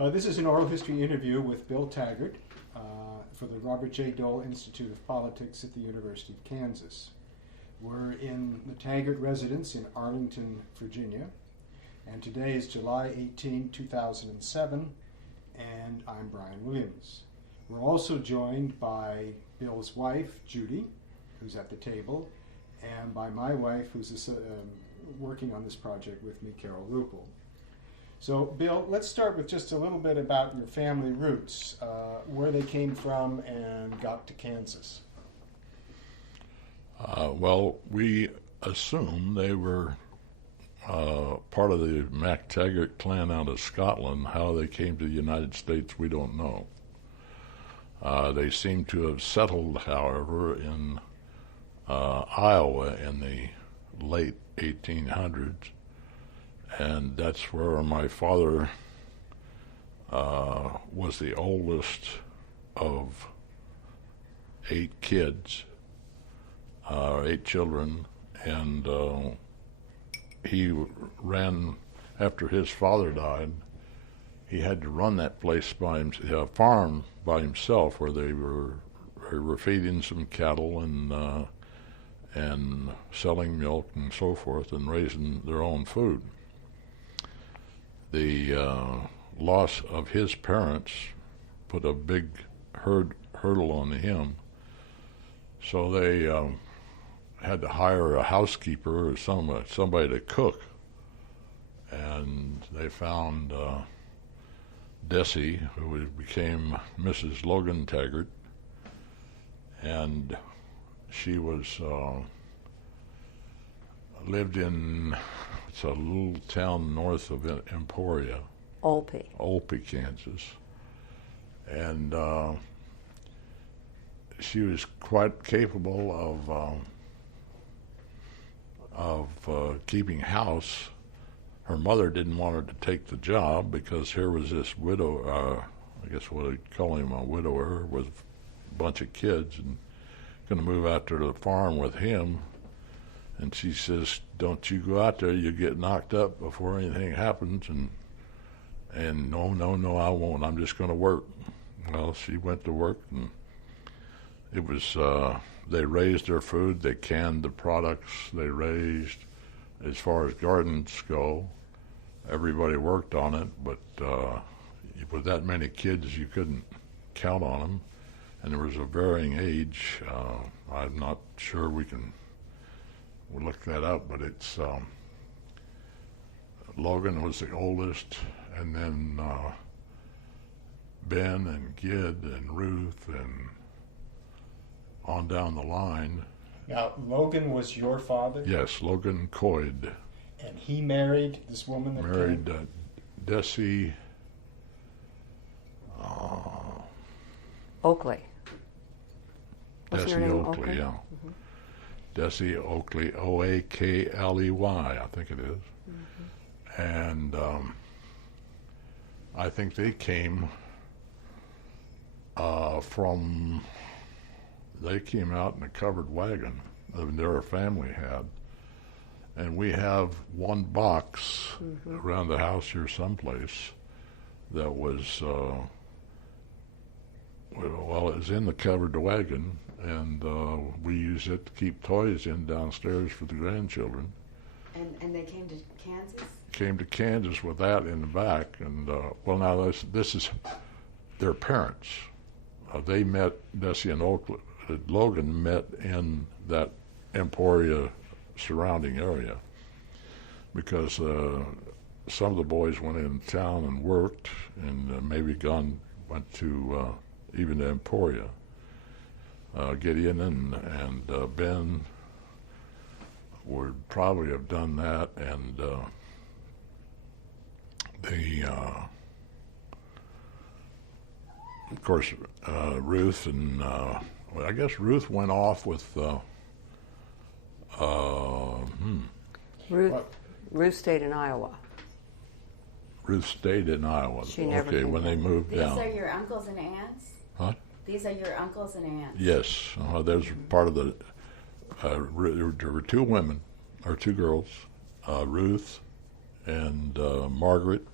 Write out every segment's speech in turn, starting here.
This is an oral history interview with Bill Taggart for the Robert J. Dole Institute of Politics at the University of Kansas. We're in the Taggart residence in Arlington, Virginia, and today is July 18, 2007, and I'm Brian Williams. We're also joined by Bill's wife, Judy, who's at the table, and by my wife, who's working on this project with me, Carol Ruppel. So, Bill, let's start with just a little bit about your family roots, where they came from and got to Kansas. Well, we assume they were part of the Mac Taggart clan out of Scotland. How they came to the United States, we don't know. They seem to have settled, however, in Iowa in the late 1800s. And that's where my father was the oldest of 8 kids, 8 children, and he ran, after his father died, he had to run that place by himself, farm by himself, where they were feeding some cattle and selling milk and so forth and raising their own food. The loss of his parents put a big hurdle on him, so they had to hire a housekeeper or somebody to cook, and they found Desi, who became Mrs. Logan Taggart, and she was lived in, it's a little town north of Emporia. Olpe, Kansas. And she was quite capable of keeping house. Her mother didn't want her to take the job because here was this widow, I guess what I'd call him, a widower with a bunch of kids, and going to move out to the farm with him. And she says, "Don't you go out there, you get knocked up before anything happens." And no, I won't. I'm just going to work. Well, she went to work, and it was, they raised their food, they canned the products they raised. As far as gardens go, everybody worked on it, but with that many kids, you couldn't count on them. And there was a varying age. I'm not sure we'll look that up, but it's Logan was the oldest, and then Ben and Gid and Ruth and on down the line. Now, Logan was your father? Yes, Logan Coyd. And he married this woman that married came? Desi Oakley. Desi Oakley, yeah. Mm-hmm. Desi Oakley, Oakley, I think it is. Mm-hmm. And I think they came they came out in a covered wagon that their family had. And we have one box around the house here someplace that was, it was in the covered wagon, and we use it to keep toys in downstairs for the grandchildren. And they came to Kansas? Came to Kansas with that in the back, and now this is their parents. They met, Desi and Logan met in that Emporia surrounding area, because some of the boys went in town and worked, and maybe went to even to Emporia. Gideon and Ben would probably have done that, and of course, Ruth and I guess Ruth went off with Ruth stayed in Iowa. Ruth stayed in Iowa. She never came when they moved down. These are your uncles and aunts? Huh? These are your uncles and aunts? Yes. There's part of the, there were 2 women, or 2 girls, Ruth and Margaret.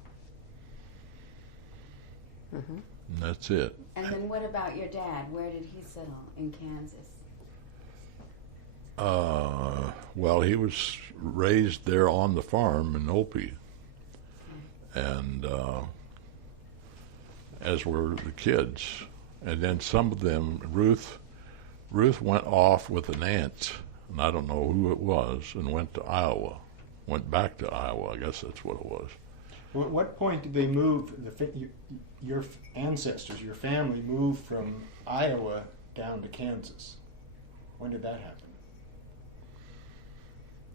Mm-hmm. And that's it. And then what about your dad? Where did he settle in Kansas? Well, he was raised there on the farm in Opie, and as were the kids. And then some of them, Ruth went off with an aunt, and I don't know who it was, and went back to Iowa. I guess that's what it was. Well, at what point did they move? Your ancestors, your family, moved from Iowa down to Kansas. When did that happen?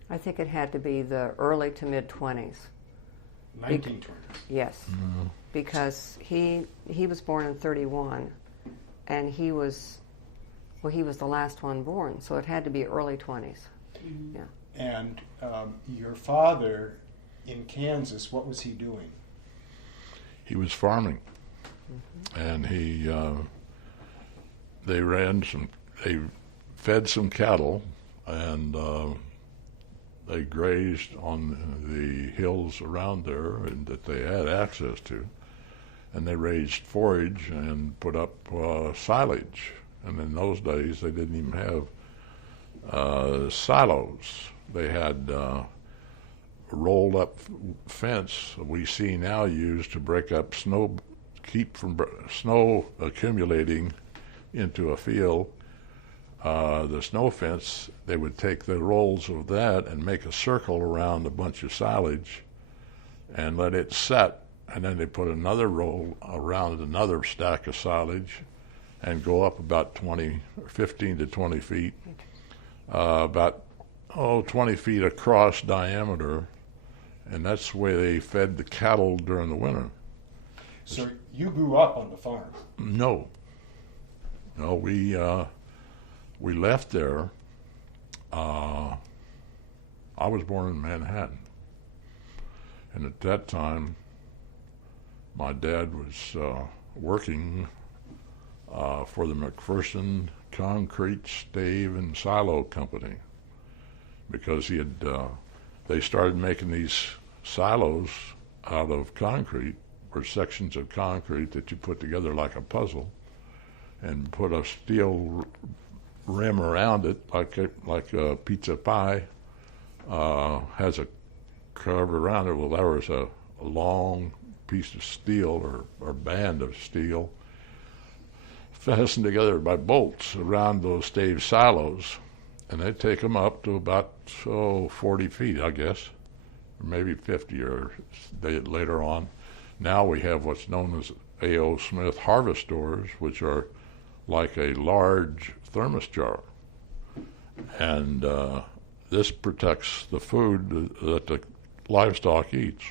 I think it had to be the early to mid-20s. 1920s. Yes, Mm-hmm. because he was born in 31, and he was the last one born, so it had to be early 20s. Mm-hmm. Yeah. And your father in Kansas, what was he doing? He was farming, and they fed some cattle, and they grazed on the hills around there and that they had access to, and they raised forage and put up silage. And in those days, they didn't even have silos. They had rolled up fence we see now used to break up snow, keep from snow accumulating into a field. The snow fence, they would take the rolls of that and make a circle around a bunch of silage and let it set, and then they put another roll around another stack of silage and go up about 15 to 20 feet, about 20 feet across diameter, and that's the way they fed the cattle during the winter. So you grew up on the farm? No, we left there. I was born in Manhattan, and at that time, my dad was working for the McPherson Concrete, Stave, and Silo Company, because they started making these silos out of concrete, or sections of concrete that you put together like a puzzle, and put a steel rim around it, like a pizza pie has a cover around it. Well, there was a long piece of steel or band of steel fastened together by bolts around those stave silos, and they'd take them up to about 40 feet, I guess, or maybe 50 or later on. Now we have what's known as A.O. Smith harvest doors, which are like a large thermos jar, and this protects the food that the livestock eats.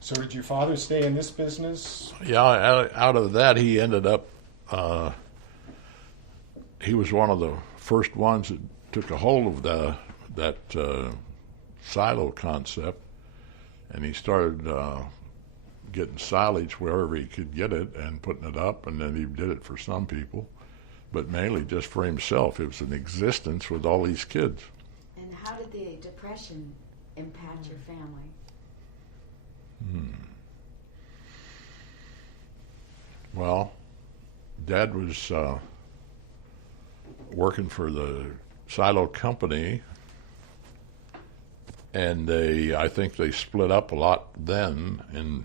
So did your father stay in this business? Yeah, out of that he ended up, he was one of the first ones that took a hold of that silo concept, and he started getting silage wherever he could get it and putting it up, and then he did it for some people, but mainly just for himself. It was an existence with all these kids. And how did the Depression impact your family? Well, Dad was working for the silo company, and I think they split up a lot then, and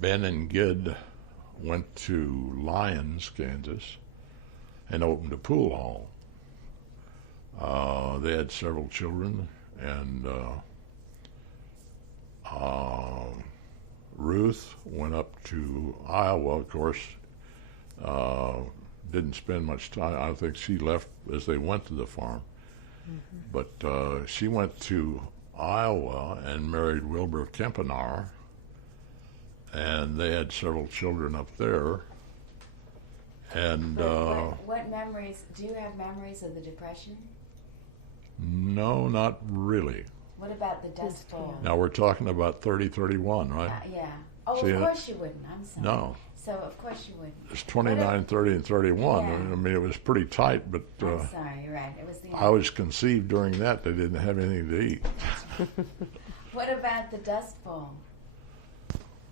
Ben and Gid went to Lyons, Kansas, and opened a pool hall. They had several children, and Ruth went up to Iowa, of course. Didn't spend much time. I think she left as they went to the farm. Mm-hmm. But she went to Iowa and married Wilbur Kempenaar, and they had several children up there. And what memories, do you have memories of the Depression? No, not really. What about the Dust Bowl? Now we're talking about 30-31, right? Yeah. Oh, See, of course you wouldn't. I'm sorry. No. So of course you wouldn't. It's 29, 30, and 31. Yeah. I mean, it was pretty tight, but I'm sorry, you're right. It was the I was conceived during that. They didn't have anything to eat. What about the Dust Bowl?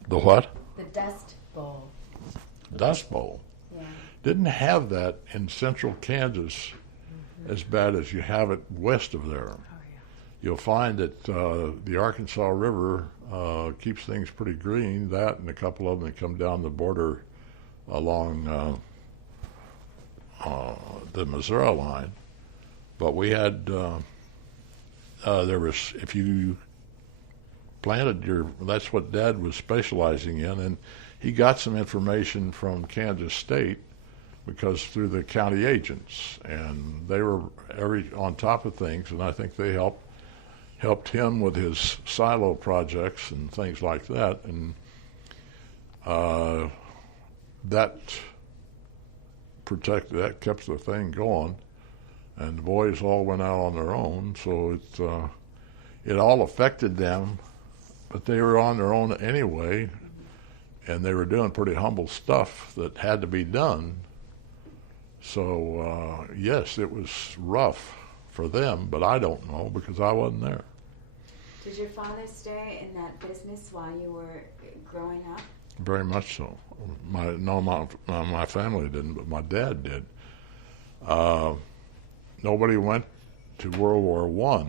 The what? The Dust Bowl. Dust Bowl. Yeah. Didn't have that in central Kansas as bad as you have it west of there. You'll find that the Arkansas River keeps things pretty green. That and a couple of them that come down the border along the Missouri line. But we had there was, if you planted that's what Dad was specializing in, and he got some information from Kansas State because through the county agents, and they were on top of things, and I think they helped him with his silo projects and things like that, and that kept the thing going, and the boys all went out on their own, so it all affected them, but they were on their own anyway, and they were doing pretty humble stuff that had to be done. So yes, it was rough for them, but I don't know because I wasn't there. Did your father stay in that business while you were growing up? Very much so. My family didn't, but my dad did. Nobody went to World War I,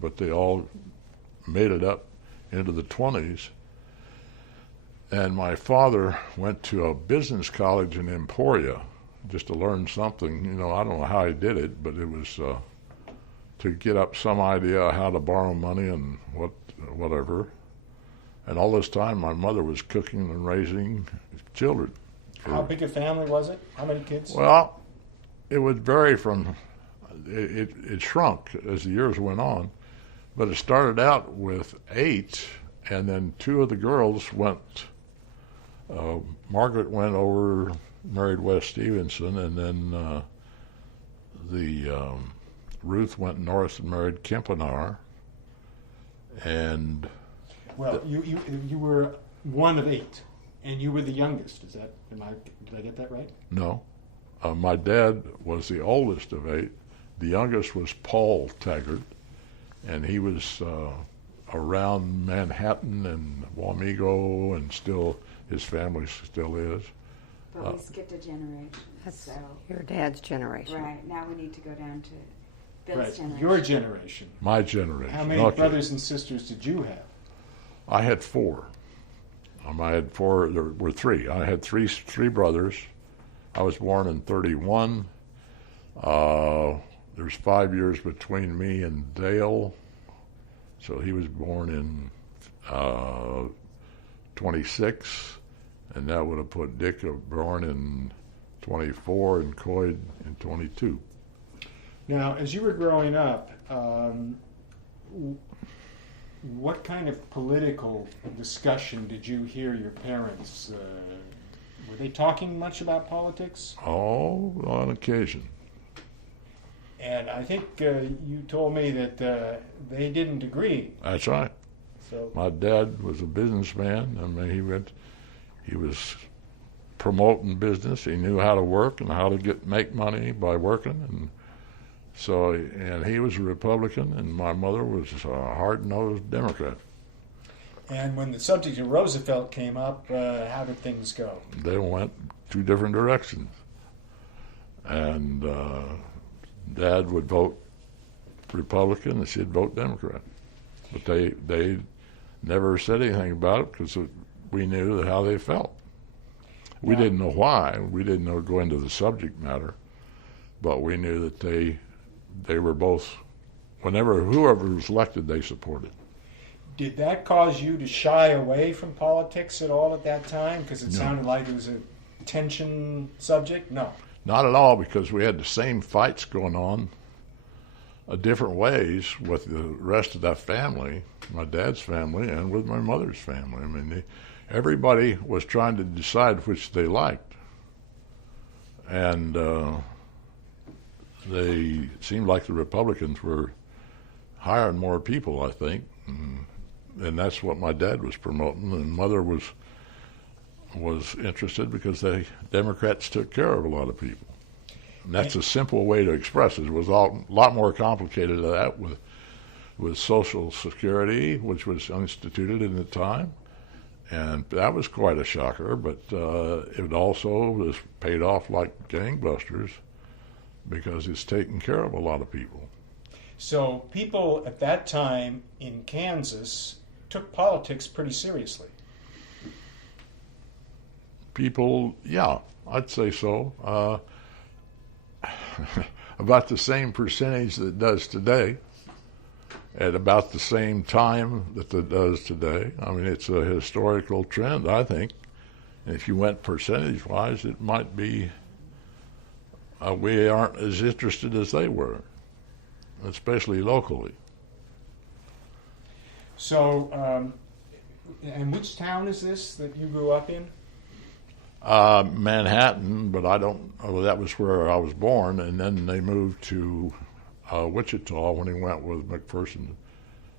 but they all made it up into the 20s. And my father went to a business college in Emporia just to learn something. I don't know how he did it, but it was to get up some idea how to borrow money and whatever. And all this time, my mother was cooking and raising children. How big a family was it? How many kids? Well, it would vary from, it shrunk as the years went on, but it started out with 8, and then 2 of the girls went, Margaret went over, married Wes Stevenson, and then Ruth went north and married Kempenaar, and... Well, you were one of 8, and you were the youngest. Did I get that right? No. My dad was the oldest of 8. The youngest was Paul Taggart, and he was around Manhattan and Wamego, and his family still is. But we skipped a generation. That's your dad's generation. Right. Now we need to go down to Bill's generation. Your generation. My generation. How many brothers and sisters did you have? I had 4. I had 4. There were 3. I had three brothers. I was born in 1931. There's 5 years between me and Dale, so he was born in 26, and that would have put Dick born in 24 and Coyd in 22. Now, as you were growing up, what kind of political discussion did you hear your parents? Were they talking much about politics? Oh, on occasion. And I think you told me that they didn't agree. That's right. So my dad was a businessman. I mean, he was promoting business. He knew how to work and how to make money by working, and he was a Republican, and my mother was a hard-nosed Democrat. And when the subject of Roosevelt came up, how did things go? They went 2 different directions. And Dad would vote Republican, and she'd vote Democrat. But they never said anything about it because we knew how they felt. We didn't know why. We didn't know go into the subject matter. But we knew that they were both, whoever was elected, they supported. Did that cause you to shy away from politics at all at that time? Because it sounded like it was a tension subject? No. Not at all, because we had the same fights going on different ways with the rest of that family, my dad's family, and with my mother's family. I mean, everybody was trying to decide which they liked. And they seemed like the Republicans were hiring more people, I think. And that's what my dad was promoting, and Mother was interested because the Democrats took care of a lot of people. And that's a simple way to express it. It was a lot more complicated than that with Social Security, which was instituted in the time, And that was quite a shocker, but it also was paid off like gangbusters because it's taken care of a lot of people. So people at that time in Kansas took politics pretty seriously. People, yeah, I'd say so. About the same percentage that it does today, at about the same time that it does today. I mean, it's a historical trend, I think. And if you went percentage-wise, it might be we aren't as interested as they were, especially locally. So, and which town is this that you grew up in? Manhattan, but that was where I was born, and then they moved to Wichita when he went with McPherson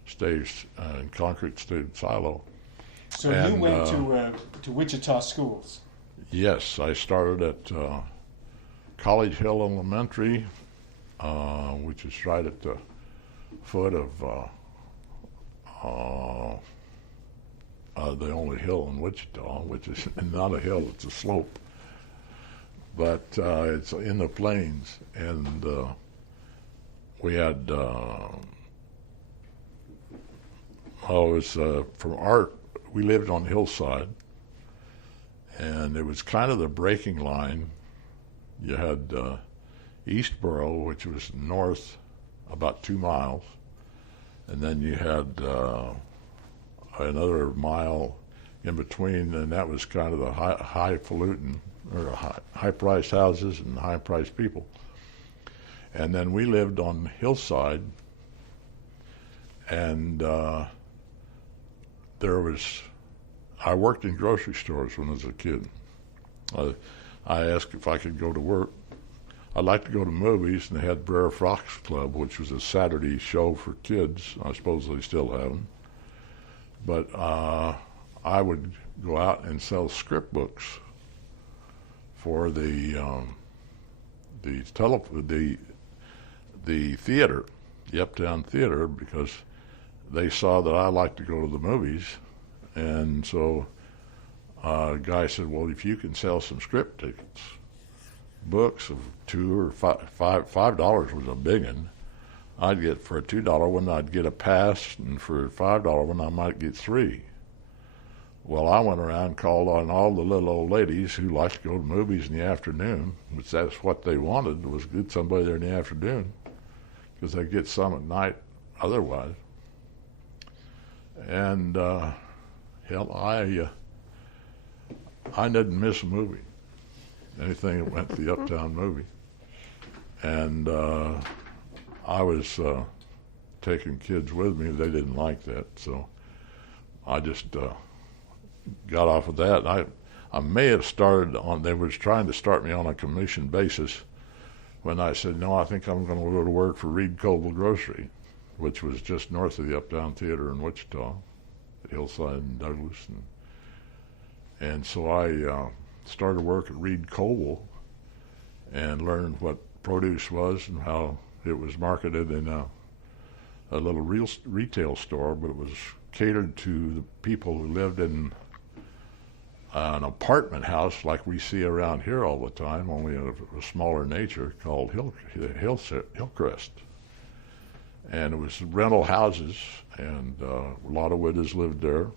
State and Concrete State Silo. So you went to Wichita schools? Yes, I started at College Hill Elementary, which is right at the foot of the only hill in Wichita, which is not a hill, it's a slope. But it's in the plains, and we had, from art, we lived on hillside, and it was kind of the breaking line. You had Eastboro, which was north about 2 miles, and then you had another mile in between, and that was kind of the highfalutin, or high-priced houses and high-priced people. And then we lived on hillside, and I worked in grocery stores when I was a kid. I asked if I could go to work. I'd like to go to movies, and they had Brer Fox Club, which was a Saturday show for kids. I suppose they still have them. But I would go out and sell script books for the theater, the Uptown Theater, because they saw that I liked to go to the movies, and so a guy said, "Well, if you can sell some script tickets, books of $2 or $5 was a big one. I'd get for a $2 one, I'd get a pass, and for a $5 one, I might get 3." Well, I went around and called on all the little old ladies who liked to go to movies in the afternoon, which that's what they wanted, was get somebody there in the afternoon, because they get some at night otherwise. And hell, I didn't miss a movie, anything that went to the Uptown movie. And I was taking kids with me. They didn't like that, so I just got off of that. I may have started on, they was trying to start me on a commission basis when I said, no, I think I'm going to go to work for Reed Coble Grocery, which was just north of the Uptown Theater in Wichita, at Hillside and Douglas. And so I started work at Reed Coble and learned what produce was and how it was marketed in a little retail store, but it was catered to the people who lived in an apartment house like we see around here all the time, only of a smaller nature, called Hillcrest. And it was rental houses, and a lot of widows lived there.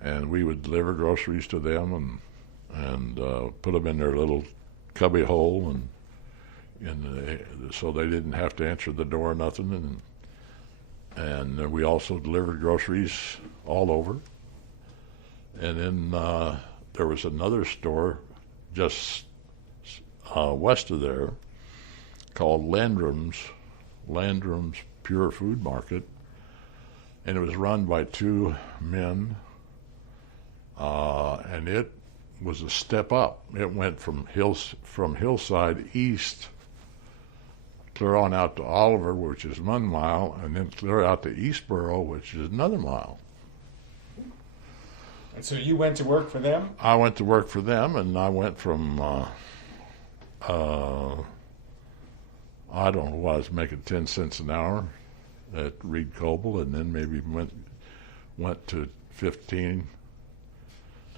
And we would deliver groceries to them and put them in their little cubby hole, and so they didn't have to answer the door or nothing. And we also delivered groceries all over. And then there was another store just west of there called Landrum's Pure Food Market, and it was run by 2 men, and it was a step up. It went from Hillside east clear on out to Oliver, which is 1 mile, and then clear out to Eastboro, which is another mile. And so you went to work for them? I went to work for them, and I went from, I don't know what, I was making 10 cents an hour at Reed Coble, and then maybe went to 15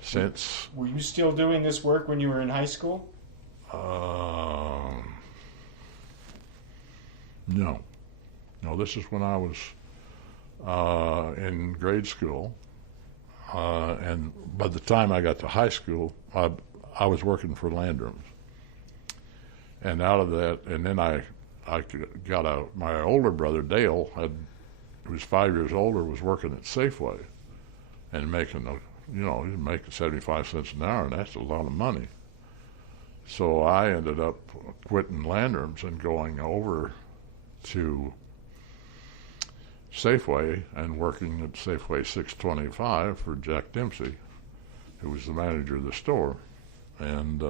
since. Were you still doing this work when you were in high school? No. No, this is when I was in grade school. And by the time I got to high school, I was working for land rooms. And out of that, and then I got my older brother, Dale, who was 5 years older, was working at Safeway and making, he was making 75 cents an hour, and that's a lot of money. So I ended up quitting land rooms and going over to Safeway and working at Safeway 625 for Jack Dempsey, who was the manager of the store. And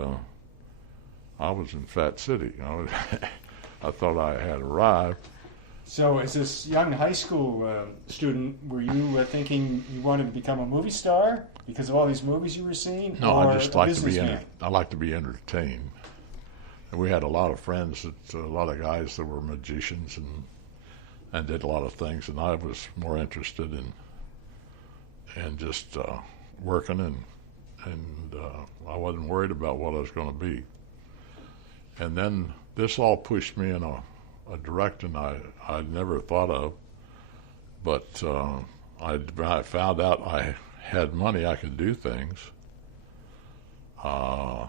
I was in Fat City. I thought I had arrived. So as this young high school student, were you thinking you wanted to become a movie star because of all these movies you were seeing? No, or I just like to be I like to be entertained. And we had a lot of friends, a lot of guys that were magicians and did a lot of things, and I was more interested in just working, and I wasn't worried about what I was going to be. And then this all pushed me in a direction I'd never thought of, but when I found out I had money, I could do things. So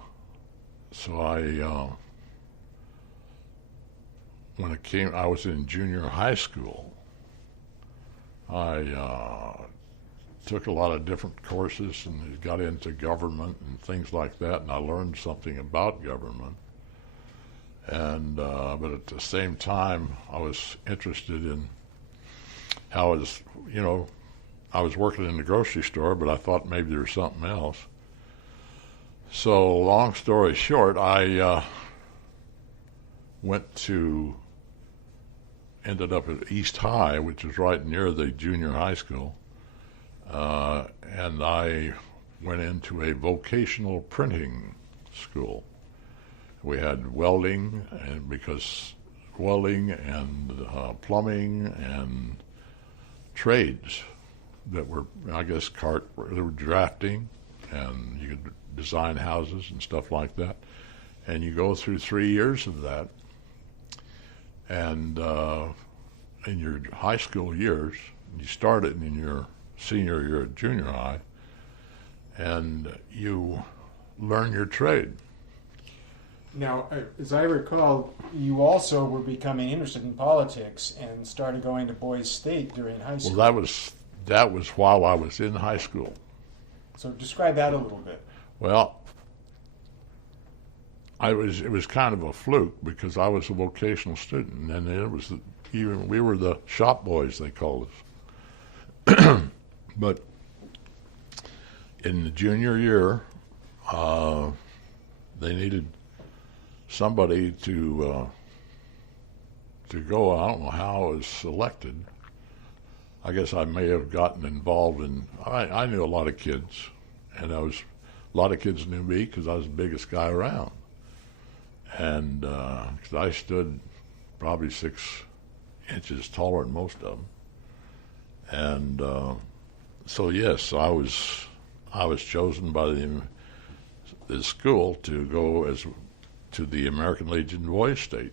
when I was in junior high school, I took a lot of different courses and got into government and things like that, and I learned something about government. And but at the same time, I was interested in how I was working in the grocery store, but I thought maybe there was something else. So long story short, I ended up at East High, which is right near the junior high school, and I went into a vocational printing school. We had welding, and plumbing and trades that were, I guess, they were drafting, and you could design houses and stuff like that. And you go through 3 years of that, and in your high school years, you started in your senior year at junior high, and you learn your trade. Now, as I recall, you also were becoming interested in politics and started going to Boys State during high school. Well, that was while I was in high school. So describe that a little bit. Well, it was kind of a fluke because I was a vocational student, and we were the shop boys, they called us. But in the junior year, they needed somebody to go. I don't know how I was selected. I guess I may have gotten involved I knew a lot of kids, and a lot of kids knew me because I was the biggest guy around. And cause I stood probably 6 inches taller than most of them. And so yes, I was chosen by the school to go to the American Legion Boys State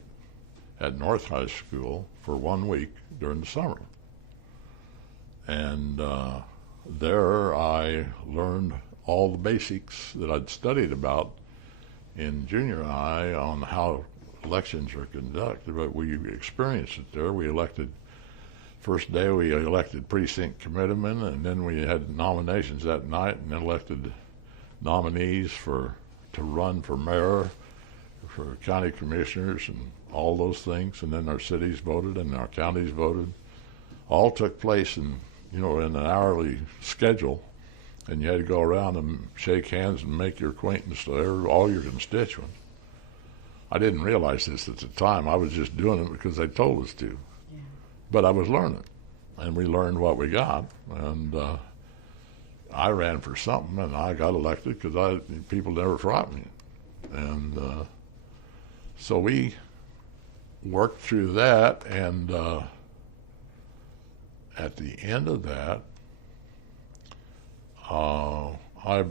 at North High School for 1 week during the summer. And there I learned all the basics that I'd studied about in junior high on how elections are conducted, but we experienced it there. First day we elected precinct committeemen, and then we had nominations that night and elected nominees to run for mayor, for county commissioners, and all those things. And then our cities voted and our counties voted. All took place in an hourly schedule, and you had to go around and shake hands and make your acquaintance to all your constituents. I didn't realize this at the time. I was just doing it because they told us to. Yeah. But I was learning, and we learned what we got. And I ran for something, and I got elected because people never forgot me. And so we worked through that, and at the end of that, I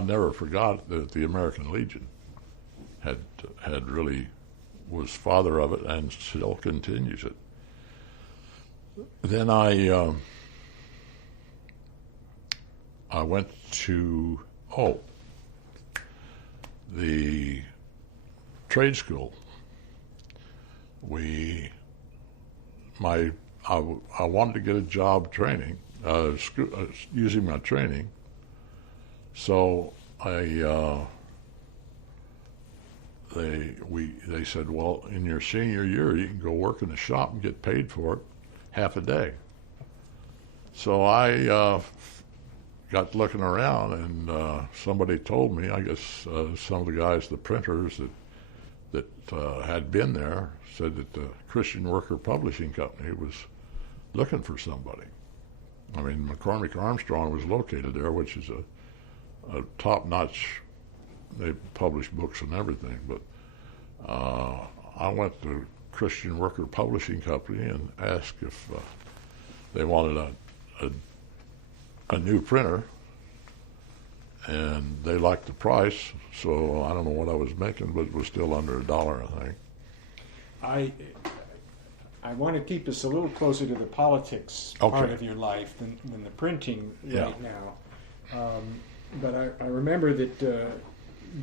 never forgot that the American Legion had really was father of it and still continues it. Then I went to the trade school. I wanted to get a job training, using my training. So they said, well, in your senior year, you can go work in the shop and get paid for it half a day. So I got looking around, and somebody told me, I guess some of the guys, the printers that had been there, said that the Christian Worker Publishing Company was looking for somebody. I mean, McCormick Armstrong was located there, which is a top-notch. They publish books and everything, but I went to Christian Worker Publishing Company and asked if they wanted a new printer, and they liked the price, so I don't know what I was making, but it was still under $1, I think. I want to keep us a little closer to the politics part of your life than the printing right now. But I remember that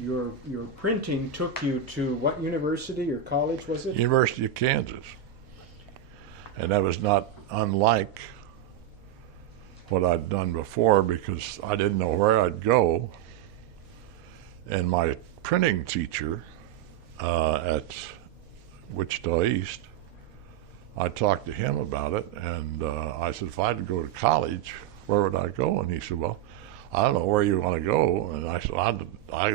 your printing took you to what university or college was it? University of Kansas. And that was not unlike what I'd done before, because I didn't know where I'd go. And my printing teacher at Wichita East, I talked to him about it, and I said, if I had to go to college, where would I go? And he said, well, I don't know where you want to go. And I said,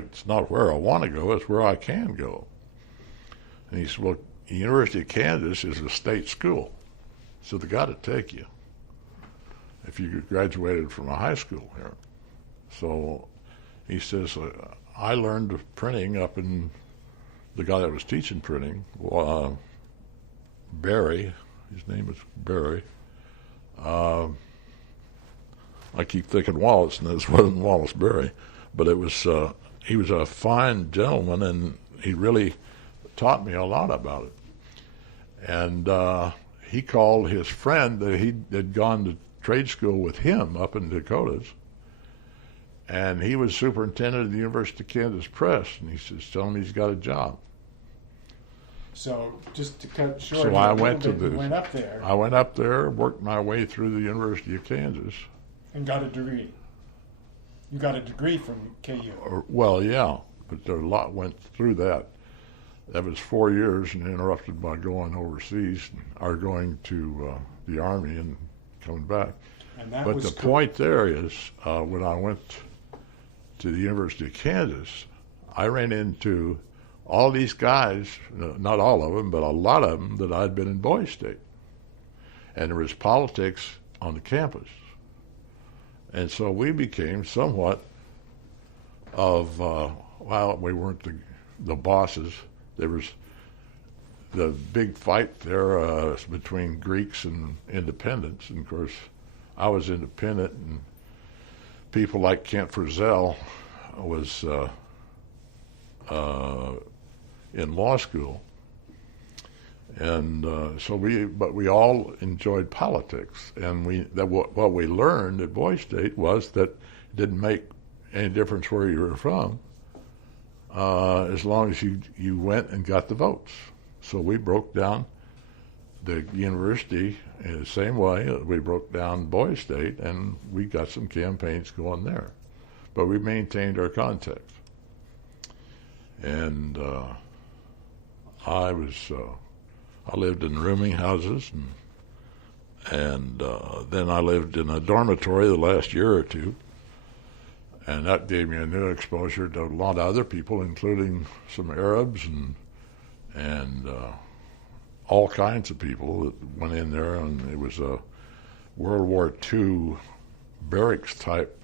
it's not where I want to go, it's where I can go. And he said, well, the University of Kansas is a state school, so they got to take you if you graduated from a high school here. So he says, I learned printing up in, the guy that was teaching printing, Barry, his name is Barry. I keep thinking Wallace, and this wasn't Wallace Berry, but it was. He was a fine gentleman, and he really taught me a lot about it. And he called his friend that he had gone to trade school with him up in Dakotas, and he was superintendent of the University of Kansas Press, and he says, tell him he's got a job. So just to cut short, so I went went up there. I went up there, worked my way through the University of Kansas. And got a degree. You got a degree from KU. Well, yeah, but a lot went through that. That was 4 years, and interrupted by going overseas, or going to the Army and coming back. And that but was the point there is, when I went to the University of Kansas, I ran into all these guys, not all of them, but a lot of them that I'd been in Boys State. And there was politics on the campus. And so we became somewhat of, well, we weren't the bosses. There was the big fight there between Greeks and independents. And, of course, I was independent, and people like Kent Frizzell was in law school. And so we all enjoyed politics, and what we learned at Boys State was that it didn't make any difference where you were from, as long as you went and got the votes. So we broke down the university in the same way we broke down Boys State, and we got some campaigns going there, but we maintained our contact. And I lived in rooming houses, and then I lived in a dormitory the last year or two, and that gave me a new exposure to a lot of other people, including some Arabs and all kinds of people that went in there, and it was a World War II barracks type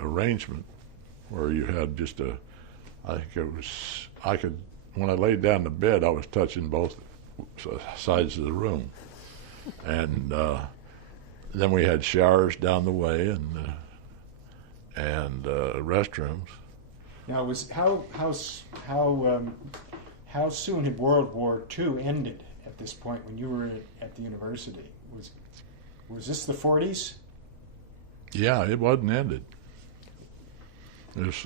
arrangement where you had just when I laid down to bed, I was touching both sides of the room. And then we had showers down the way, and and restrooms. Now, how soon had World War II ended at this point when you were at the university? Was this the 40s? Yeah, it wasn't ended. It was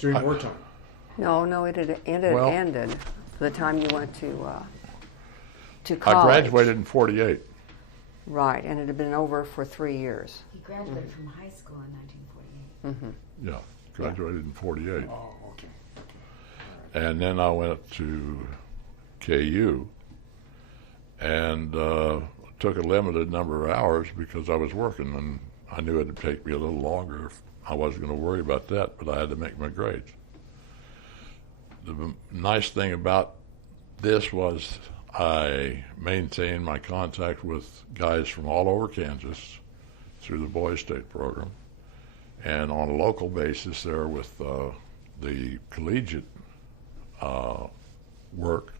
during wartime. No, it had ended the time you went to college. I graduated in 48. Right, and it had been over for 3 years. He graduated from high school in 1948. Mm-hmm. Yeah, graduated in 48. Oh, okay. And then I went to KU and took a limited number of hours because I was working, and I knew it would take me a little longer. I wasn't going to worry about that, but I had to make my grades. The nice thing about this was I maintained my contact with guys from all over Kansas through the Boys State program, and on a local basis there with the collegiate work.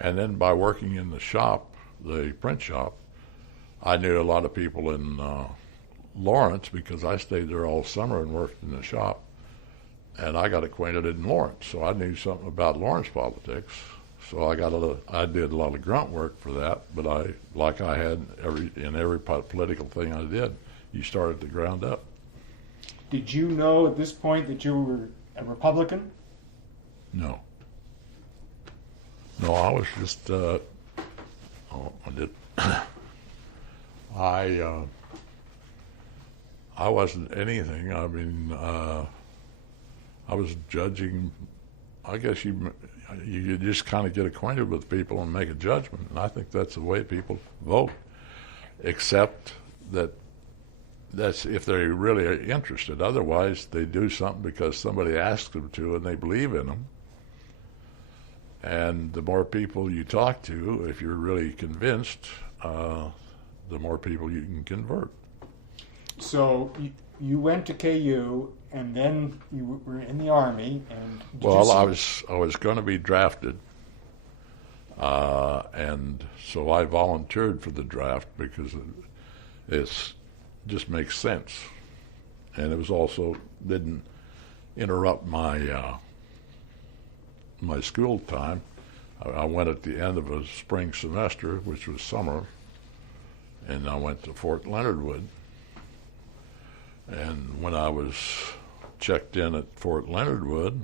And then by working in the shop, the print shop, I knew a lot of people in Lawrence because I stayed there all summer and worked in the shop. And I got acquainted in Lawrence, so I knew something about Lawrence politics. So I did a lot of grunt work for that, but I had in every political thing I did, you start at the ground up. Did you know at this point that you were a Republican? No, I was just. I did. I wasn't anything. I mean, I was judging. I guess you just kind of get acquainted with people and make a judgment, and I think that's the way people vote. Except that's if they really are interested. Otherwise, they do something because somebody asks them to, and they believe in them. And the more people you talk to, if you're really convinced, the more people you can convert. So you went to KU, and then you were in the Army. And I was going to be drafted, and so I volunteered for the draft because it just makes sense, and it was also didn't interrupt my my school time. I went at the end of a spring semester, which was summer, and I went to Fort Leonard Wood. And when I was checked in at Fort Leonard Wood,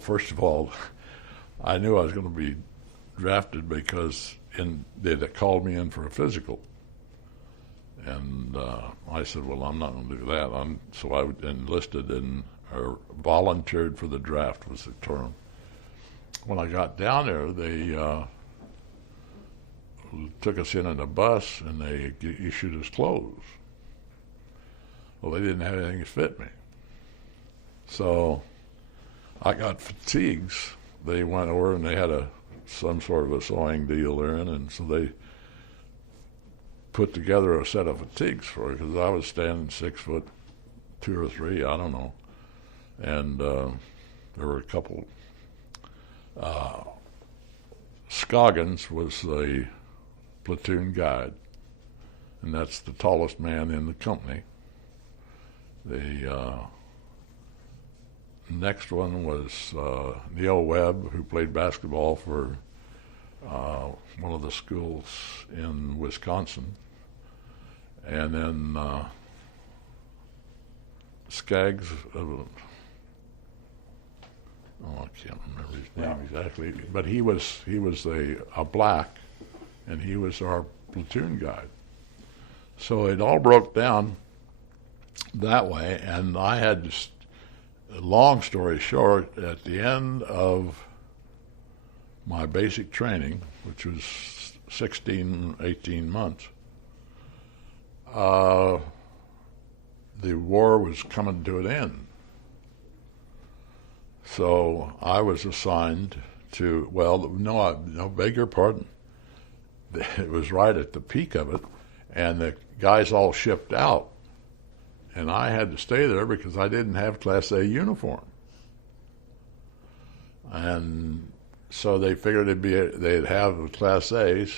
first of all, I knew I was going to be drafted because they called me in for a physical. And I said, well, I'm not going to do that. So I enlisted or volunteered for the draft was the term. When I got down there, they took us in a bus, and they issued us clothes. Well, they didn't have anything to fit me. So I got fatigues. They went over, and they had some sort of a sewing deal there, and so they put together a set of fatigues for me because I was standing 6'2" or 3, I don't know. And there were a couple. Scoggins was the platoon guide, and that's the tallest man in the company. The next one was Neil Webb, who played basketball for one of the schools in Wisconsin. And then Skaggs, I can't remember his name exactly, but he was a black, and he was our platoon guide. So it all broke down that way, and I had just, long story short, at the end of my basic training, which was 16, 18 months, the war was coming to an end. So I was assigned to, beg your pardon, it was right at the peak of it, and the guys all shipped out, and I had to stay there because I didn't have Class A uniform. And so they figured they'd have Class A's,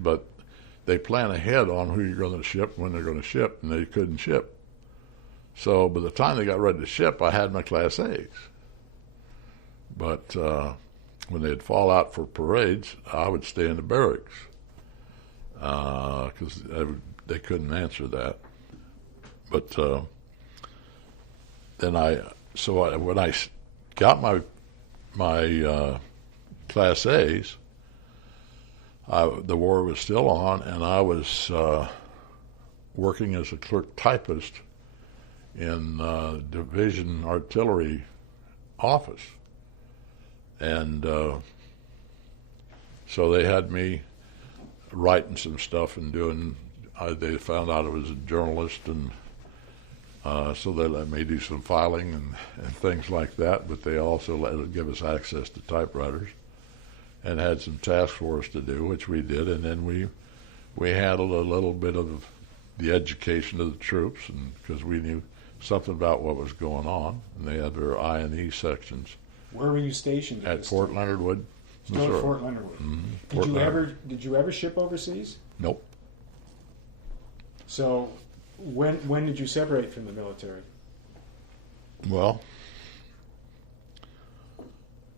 but they plan ahead on who you're going to ship, when they're going to ship, and they couldn't ship. So by the time they got ready to ship, I had my Class A's. But when they'd fall out for parades, I would stay in the barracks because they couldn't answer that. But then when I got my Class A's, the war was still on, and I was working as a clerk typist in Division Artillery office. And so they had me writing some stuff and doing, they found out I was a journalist, and so they let me do some filing and things like that, but they also give us access to typewriters and had some tasks for us to do, which we did, and then we handled a little bit of the education of the troops, and because we knew something about what was going on, and they had their I&E sections. Where were you stationed? At Fort Leonard Wood, Still Missouri. at Fort Leonard Wood. Mm-hmm. Did you ever ship overseas? Nope. So when did you separate from the military? Well,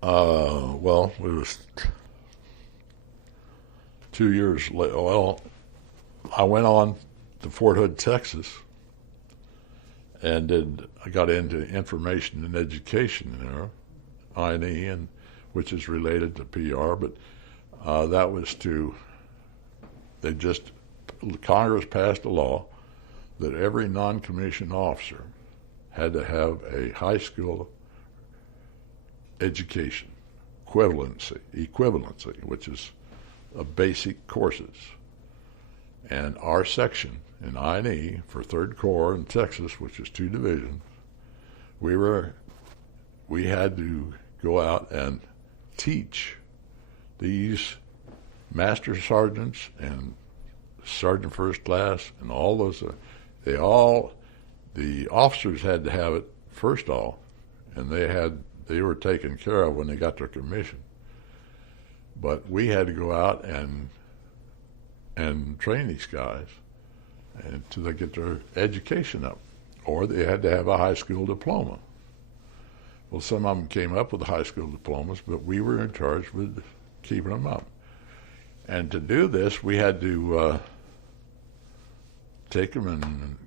it was 2 years later. Well, I went on to Fort Hood, Texas, and I got into information and education there, I&E, and which is related to PR, but that was Congress passed a law that every non-commissioned officer had to have a high school education, equivalency, which is basic courses. And our section in I&E for 3rd Corps in Texas, which is 2 divisions, we had to go out and teach these master sergeants and sergeant first class and all those. The officers had to have it first off, and they were taken care of when they got their commission. But we had to go out and train these guys until they get their education up, or they had to have a high school diploma. Well, some of them came up with high school diplomas, but we were in charge with keeping them up. And to do this, we had to take them, and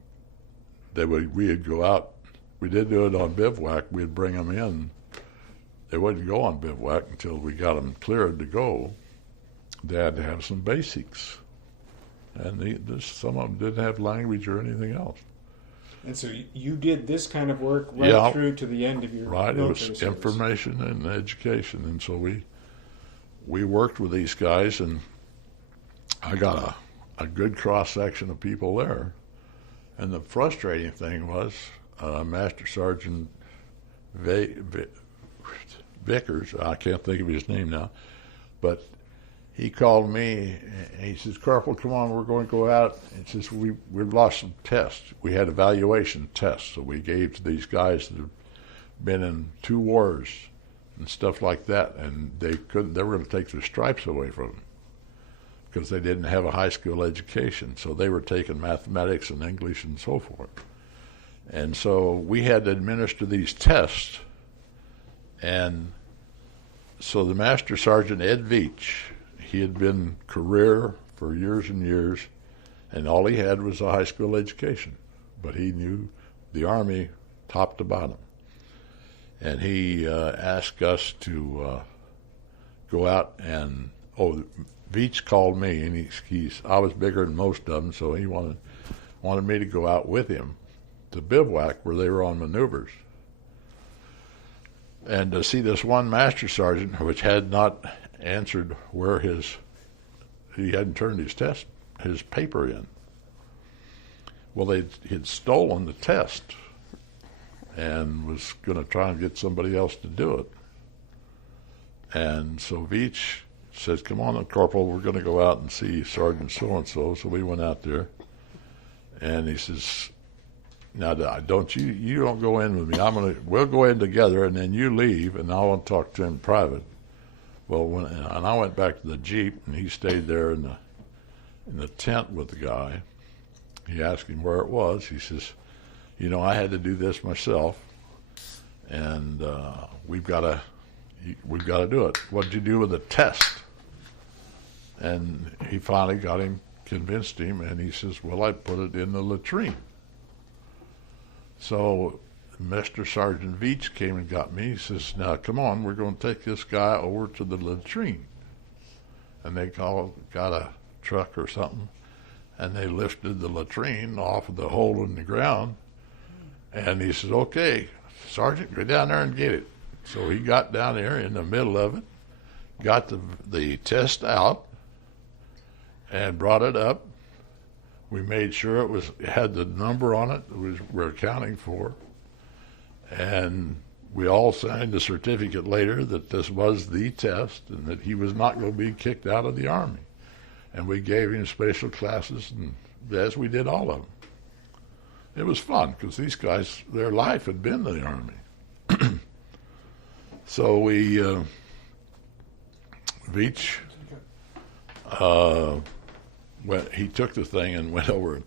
we'd go out. We did do it on bivouac. We'd bring them in. They wouldn't go on bivouac until we got them cleared to go. They had to have some basics. And some of them didn't have language or anything else. And so you did this kind of work through to the end of your military service. It was information and education. And so we worked with these guys, and I got a good cross-section of people there. And the frustrating thing was Master Sergeant Vickers, I can't think of his name now, but he called me and he says, "Corporal, come on, we're going to go out." He says, we've lost some tests. We had evaluation tests, so we gave to these guys that have been in 2 wars and stuff like that, and they were going to take their stripes away from them because they didn't have a high school education. So they were taking mathematics and English and so forth. And so we had to administer these tests. And so the Master Sergeant Ed Veach, he had been career for years and years, and all he had was a high school education. But he knew the Army top to bottom. And he asked us to go out and, Veach called me, and I was bigger than most of them, so he wanted me to go out with him to bivouac where they were on maneuvers. And to see this one Master Sergeant, which had not answered where he hadn't turned his paper in. Well, he'd stolen the test and was going to try and get somebody else to do it. And so Veach says, "Come on, Corporal, we're going to go out and see Sergeant so-and-so." So we went out there, and he says, "Now, you don't go in with me. We'll go in together, and then you leave, and I want to talk to him in private." Well, and I went back to the Jeep, and he stayed there in the tent with the guy. He asked him where it was. He says, I had to do this myself, and we've got to do it. What did you do with the test? And he finally convinced him, and he says, well, I put it in the latrine. So Mr. Sergeant Veach came and got me. He says, now, come on, we're going to take this guy over to the latrine. And they got a truck or something, and they lifted the latrine off of the hole in the ground. And he says, okay, Sergeant, go down there and get it. So he got down there in the middle of it, got the test out, and brought it up. We made sure it had the number on it we're accounting for. And we all signed a certificate later that this was the test and that he was not going to be kicked out of the Army. And we gave him special classes, and as we did all of them. It was fun because these guys, their life had been the Army. So Veach, he took the thing and went over,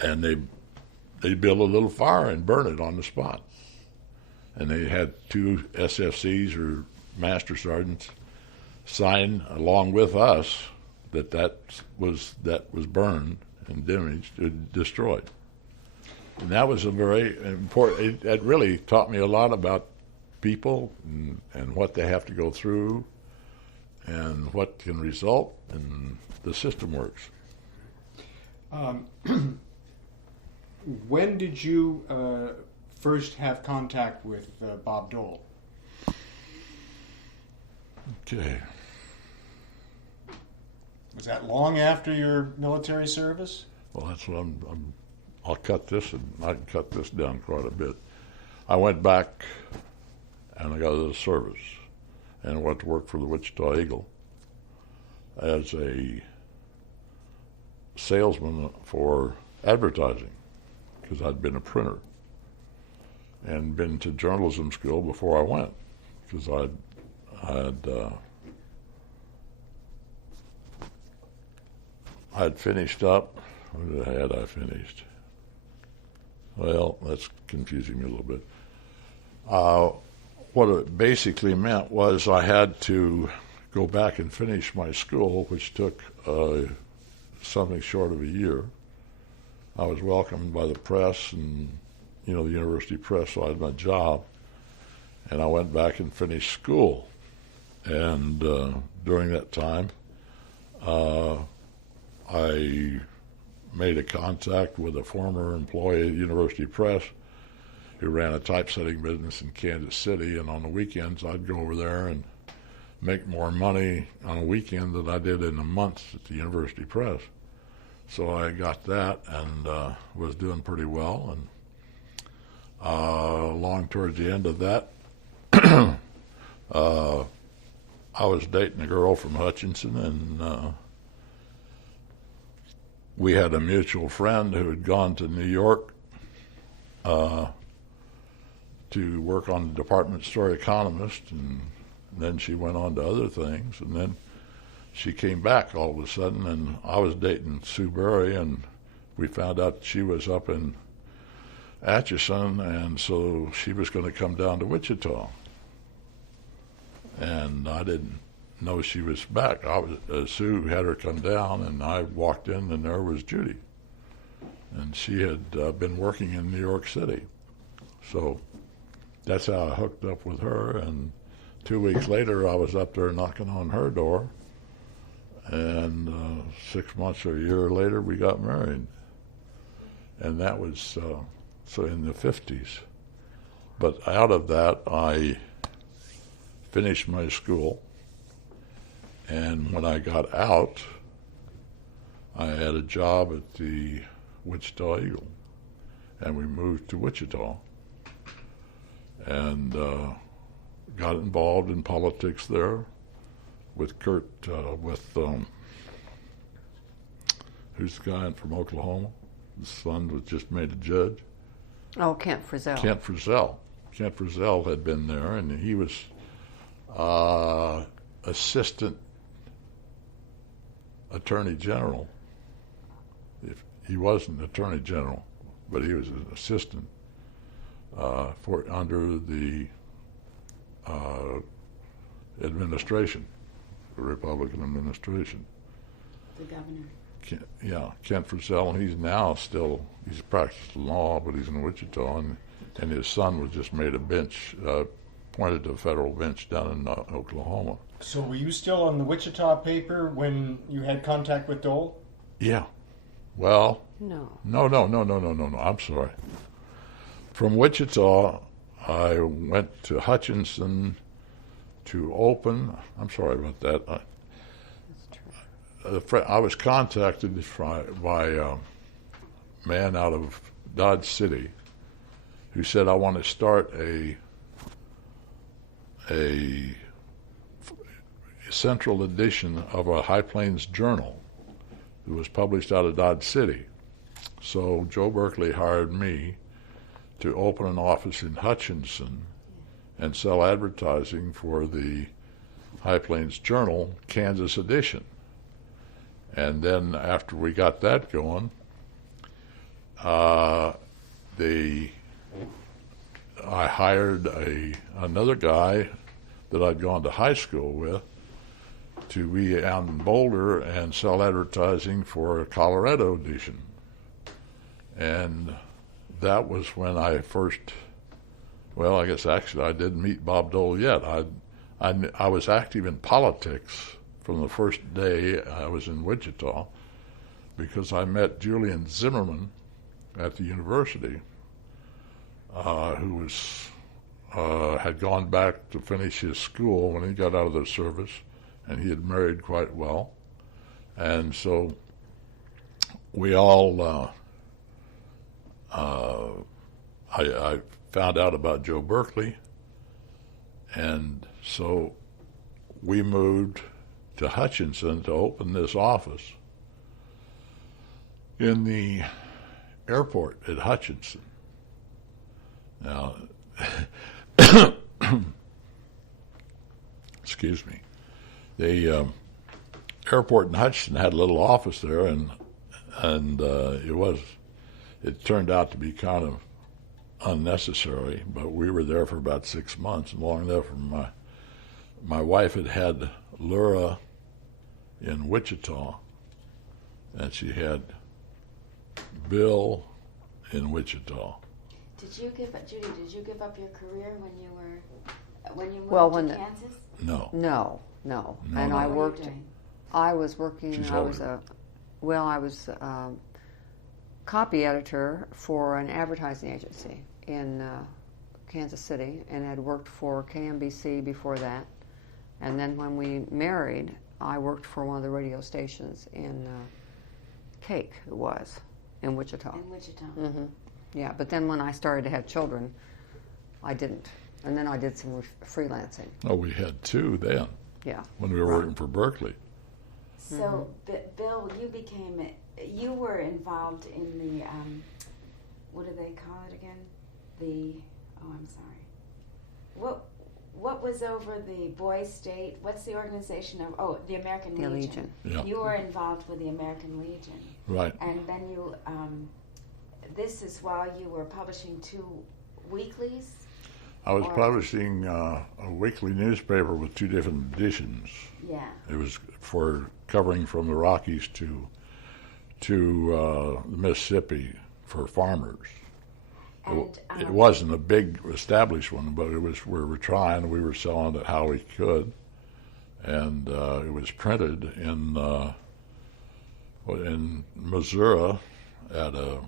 and they built a little fire and burned it on the spot. And they had 2 SFCs or master sergeants sign along with us that was burned and damaged, destroyed. And that was a very important. It really taught me a lot about people and what they have to go through and what can result, and the system works. When did you first have contact with Bob Dole? Okay. Was that long after your military service? Well, that's what I'll cut this, and I can cut this down quite a bit. I went back and I got out of the service and went to work for the Wichita Eagle as a salesman for advertising, because I'd been a printer and been to journalism school before I went, because I'd finished up. What had I finished? Well, that's confusing me a little bit. What it basically meant was I had to go back and finish my school, which took something short of a year. I was welcomed by the press and, the university press, so I had my job. And I went back and finished school. And during that time, I made a contact with a former employee at University Press who ran a typesetting business in Kansas City, and on the weekends I'd go over there and make more money on a weekend than I did in a month at the University Press. So I got that and was doing pretty well. And along towards the end of that, I was dating a girl from Hutchinson, and we had a mutual friend who had gone to New York to work on the department store economist, and then she went on to other things, and then she came back all of a sudden, and I was dating Sue Berry, and we found out she was up in Atchison, and so she was going to come down to Wichita. And I didn't know she was back. Sue had her come down, and I walked in, and there was Judy. And she had been working in New York City. So that's how I hooked up with her, and 2 weeks later I was up there knocking on her door, and 6 months or a year later we got married. And that was so in the 50s. But out of that I finished my school, and when I got out I had a job at the Wichita Eagle, and we moved to Wichita and got involved in politics there with Kurt, who's the guy from Oklahoma? His son was just made a judge. Oh, Kent Frizzell. Kent Frizzell had been there, and he was assistant attorney general He wasn't Attorney General, but he was an assistant for under the administration, the Republican administration. The governor. Kent Frizzell, and he's practicing law, but he's in Wichita, and his son was just made appointed to a federal bench down in Oklahoma. So were you still on the Wichita paper when you had contact with Dole? Yeah. Well, No. No. I'm sorry. From Wichita, I went to Hutchinson to open. I'm sorry about that. That's true. I was contacted by a man out of Dodge City who said, I want to start a central edition of a High Plains Journal that was published out of Dodge City. So Joe Berkeley hired me to open an office in Hutchinson and sell advertising for the High Plains Journal, Kansas edition. And then after we got that going, I hired another guy that I'd gone to high school with to be out in Boulder and sell advertising for a Colorado edition. And that was when I first, well, I guess actually I didn't meet Bob Dole yet. I was active in politics from the first day I was in Wichita because I met Julian Zimmerman at the university, who had gone back to finish his school when he got out of the service, and he had married quite well. And so we all, I found out about Joe Berkeley, and so we moved to Hutchinson to open this office in the airport at Hutchinson. Now, excuse me, the airport in Hutchinson had a little office there, and it turned out to be kind of unnecessary, but we were there for about 6 months, and long enough for my wife had Laura in Wichita, and she had Bill in Wichita. Judy, did you give up your career when you moved to Kansas? No. And No. I What worked. were you doing? I was working. She's I was older. I was copy editor for an advertising agency in Kansas City, and had worked for KMBC before that. And then when we married, I worked for one of the radio stations in Cake. It was in Wichita. In Wichita. Mm-hmm. Yeah, but then when I started to have children, I didn't. And then I did some freelancing. Oh, we had two then. Yeah. When we were working for Berkeley. So, Bill, you were involved in the, what do they call it again? I'm sorry. What was over the Boy State? What's the organization of? Oh, the American The Legion. Yeah. You were involved with the American Legion. Right. And then you, this is while you were publishing 2 weeklies? I was publishing a weekly newspaper with 2 different editions. Yeah. It was for covering from the Rockies to Mississippi for farmers. And, it wasn't a big established one, but we were trying. We were selling it how we could, and it was printed in Missouri at a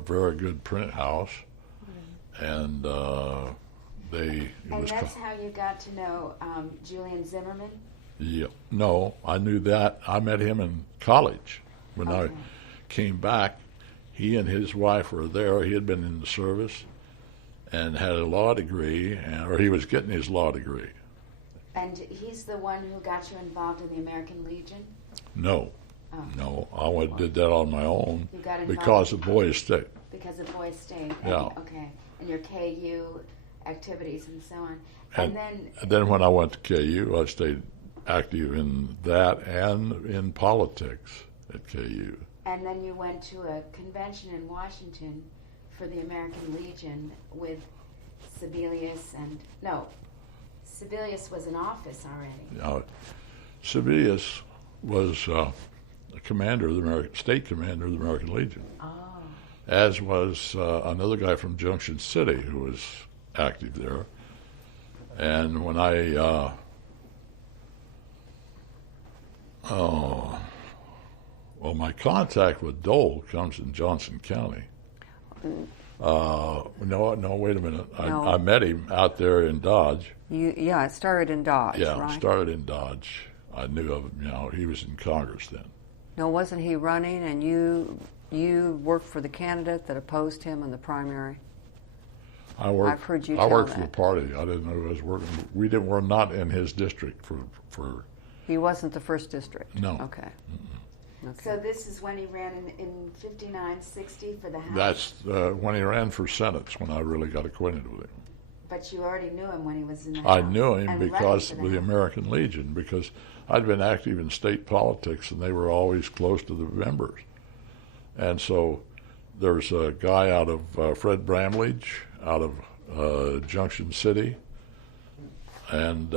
very good print house, and that's how you got to know Julian Zimmerman? Yeah, no, I knew that. I met him in college when I came back. He and his wife were there. He had been in the service and had a law degree, or he was getting his law degree. And he's the one who got you involved in the American Legion? No, no, I did that on my own You got involved because of Boys State. Because of Boys State. Yeah. Okay. And your KU activities and so on. And then when I went to KU, I stayed active in that and in politics at KU. And then you went to a convention in Washington for the American Legion with Sebelius Sebelius was in office already. Sebelius was commander of the state commander of the American Legion. Oh. As was another guy from Junction City who was active there. And when my contact with Dole comes in Johnson County. No, wait a minute. I met him out there in Dodge. It started in Dodge, Yeah, right? it started in Dodge. I knew of him, he was in Congress then. No, wasn't he running and you worked for the candidate that opposed him in the primary? I've heard you tell I worked that. for the party. I didn't know who I was working. We were not in his district for. He wasn't the first district? No. Okay. Okay. So this is when he ran in 59, 60 for the House? That's when he ran for Senate, when I really got acquainted with him. But you already knew him when he was in the House? I knew him and because running of the for American Legion, because I'd been active in state politics and they were always close to the members. And so there's a guy out of Fred Bramlage, out of Junction City, and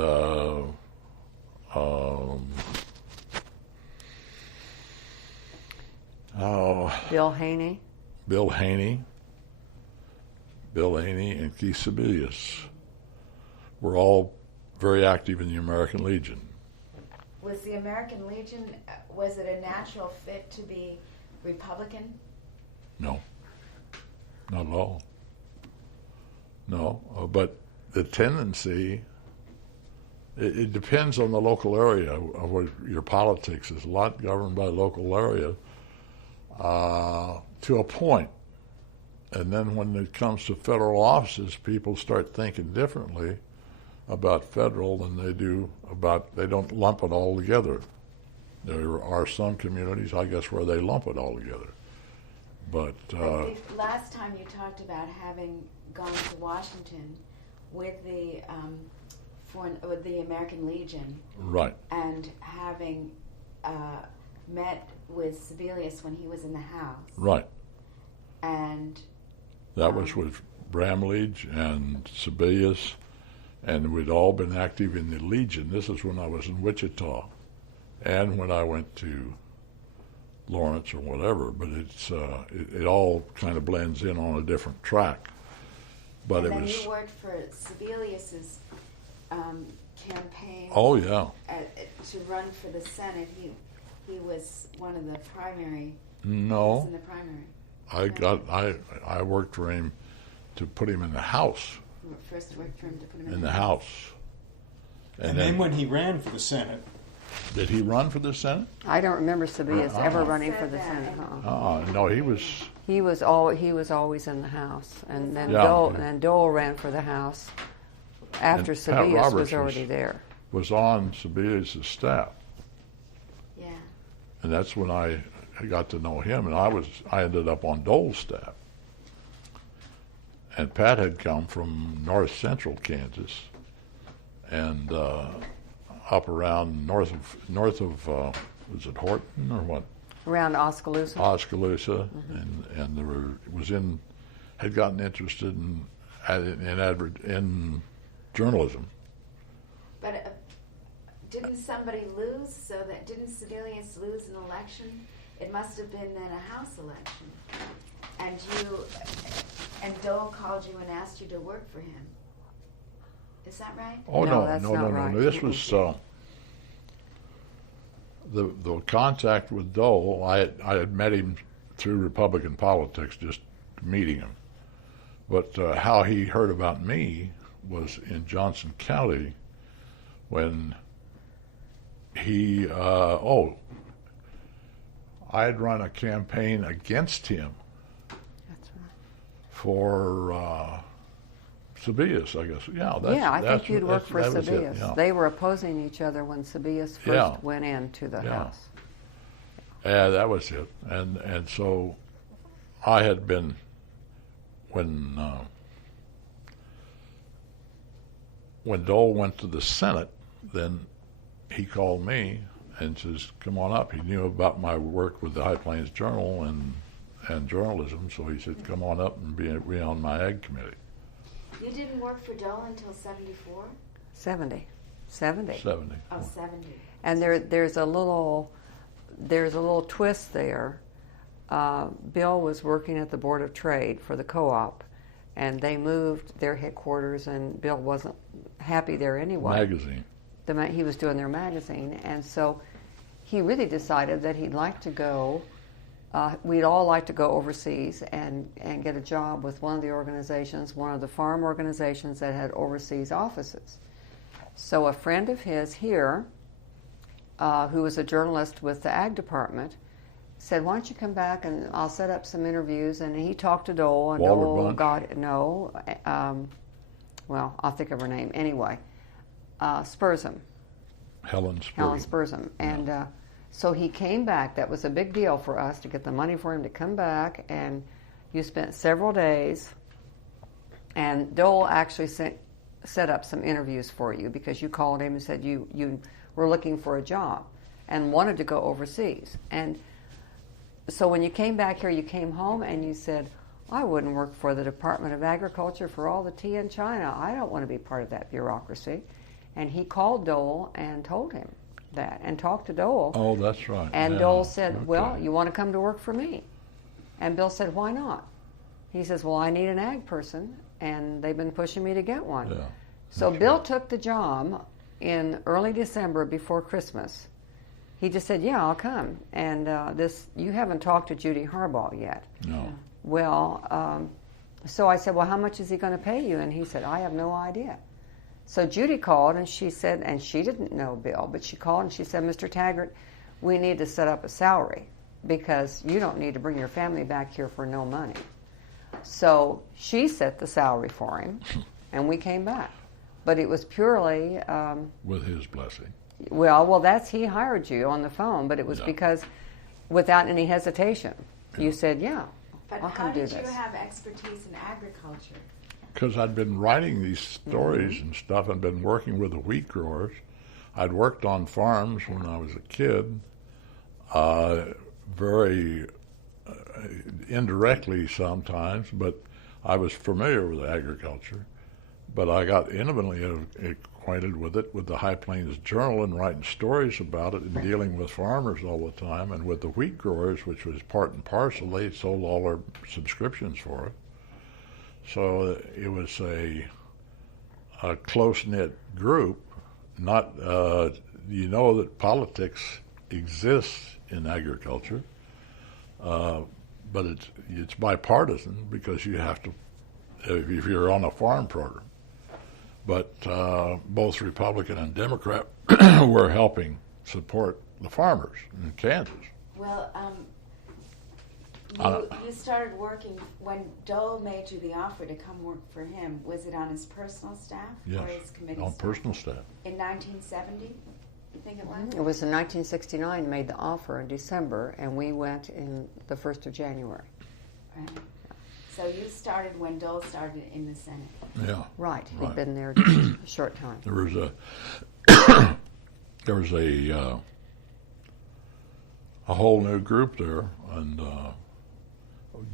Bill Haney? Bill Haney, and Keith Sebelius were all very active in the American Legion. Was the American Legion, was it a natural fit to be Republican? No, not at all. No, but the tendency, it depends on the local area of what your politics is. A lot governed by local area to a point. And then when it comes to federal offices, people start thinking differently about federal than they do about, they don't lump it all together. There are some communities, I guess, where they lump it all together. But the last time you talked about having gone to Washington with the American Legion, right, and having met with Sebelius when he was in the House, right, and that was with Bramlage and Sebelius, and we'd all been active in the Legion. This is when I was in Wichita, and when I went to Lawrence or whatever. But it's it all kind of blends in on a different track. But and it then was. you worked for Sebelius's campaign. Oh yeah. To run for the Senate, he was one of the primary. No. He was in the primary. I worked for him to put him in the House. You first worked for him to put him in the House. And then when he ran for the Senate. Did he run for the Senate? I don't remember Sebelius ever running for the Senate. No, he was. He was always in the House, and then Yeah. Dole ran for the House after And Pat Sebelius was Roberts already there. Was on Sebelius' staff. Yeah. And that's when I got to know him, and I ended up on Dole's staff. And Pat had come from north central Kansas, and up around north of was it Horton or what? Around Oskaloosa. Oskaloosa, and had gotten interested in journalism. But didn't somebody lose? Didn't Sebelius lose an election? It must have been then a House election, and Dole called you and asked you to work for him. Is that right? Oh No, that's not right. no. This was the contact with Dole. I had met him through Republican politics, just meeting him. But how he heard about me was in Johnson County when I had run a campaign against him. That's right. For Sebelius, I guess. I think you'd work for Sebelius. Yeah. They were opposing each other when Sebelius first went into the House. Yeah, that was it. And so I had been, when Dole went to the Senate, then he called me and says, "Come on up." He knew about my work with the High Plains Journal and journalism, so he said, "Come on up and be on my ag committee." You didn't work for Dole until 74? 70. 70. Oh, 70. And there's a little twist there. Bill was working at the Board of Trade for the co-op, and they moved their headquarters, and Bill wasn't happy there anyway. Magazine. He was doing their magazine, and so he really decided that he'd like to go. We'd all like to go overseas and get a job with one of the organizations, one of the farm organizations that had overseas offices. So a friend of his here, who was a journalist with the Ag Department, said, "Why don't you come back and I'll set up some interviews?" And he talked to Dole, and Walter Dole Bunch? Well, I'll think of her name anyway. Spurzum. Helen Spurzum. Helen Spurzum. And so he came back. That was a big deal for us to get the money for him to come back. And you spent several days. And Dole actually set up some interviews for you because you called him and said you were looking for a job and wanted to go overseas. And so when you came back here, you came home and you said, "I wouldn't work for the Department of Agriculture for all the tea in China. I don't want to be part of that bureaucracy." And he called Dole and told him that and talked to Dole. Oh, that's right. And yeah. Dole said, Okay. "Well, you want to come to work for me?" And Bill said, "Why not?" He says, "Well, I need an ag person, and they've been pushing me to get one." Yeah. So That's Bill right. took the job in early December before Christmas. He just said, "Yeah, I'll come." And you haven't talked to Judy Harbaugh yet. No. Well, so I said, "Well, how much is he going to pay you?" And he said, "I have no idea." So Judy called and she said, and she didn't know Bill, but she called and she said, "Mr. Taggart, we need to set up a salary because you don't need to bring your family back here for no money." So she set the salary for him, and we came back. But it was purely... with his blessing. Well, he hired you on the phone, but it was Yeah. because without any hesitation, you said, "Yeah, But I'll how come do did this." you have expertise in agriculture? Because I'd been writing these stories and stuff and been working with the wheat growers. I'd worked on farms when I was a kid, very indirectly sometimes, but I was familiar with agriculture. But I got intimately acquainted with it with the High Plains Journal and writing stories about it and dealing with farmers all the time, and with the wheat growers, which was part and parcel. They sold all their subscriptions for it. So it was a close-knit group. Not you know that politics exists in agriculture, but it's bipartisan because you have to, if you're on a farm program. But both Republican and Democrat were helping support the farmers in Kansas. Well, you started working when Dole made you the offer to come work for him. Was it on his personal staff Yes, or his committee on staff? personal staff. In 1970, you think it was? It was in 1969, made the offer in December, and we went in the 1st of January. Right. So you started when Dole started in the Senate. Yeah. Right, he'd Right. been there just a short time. There was a whole new group there, and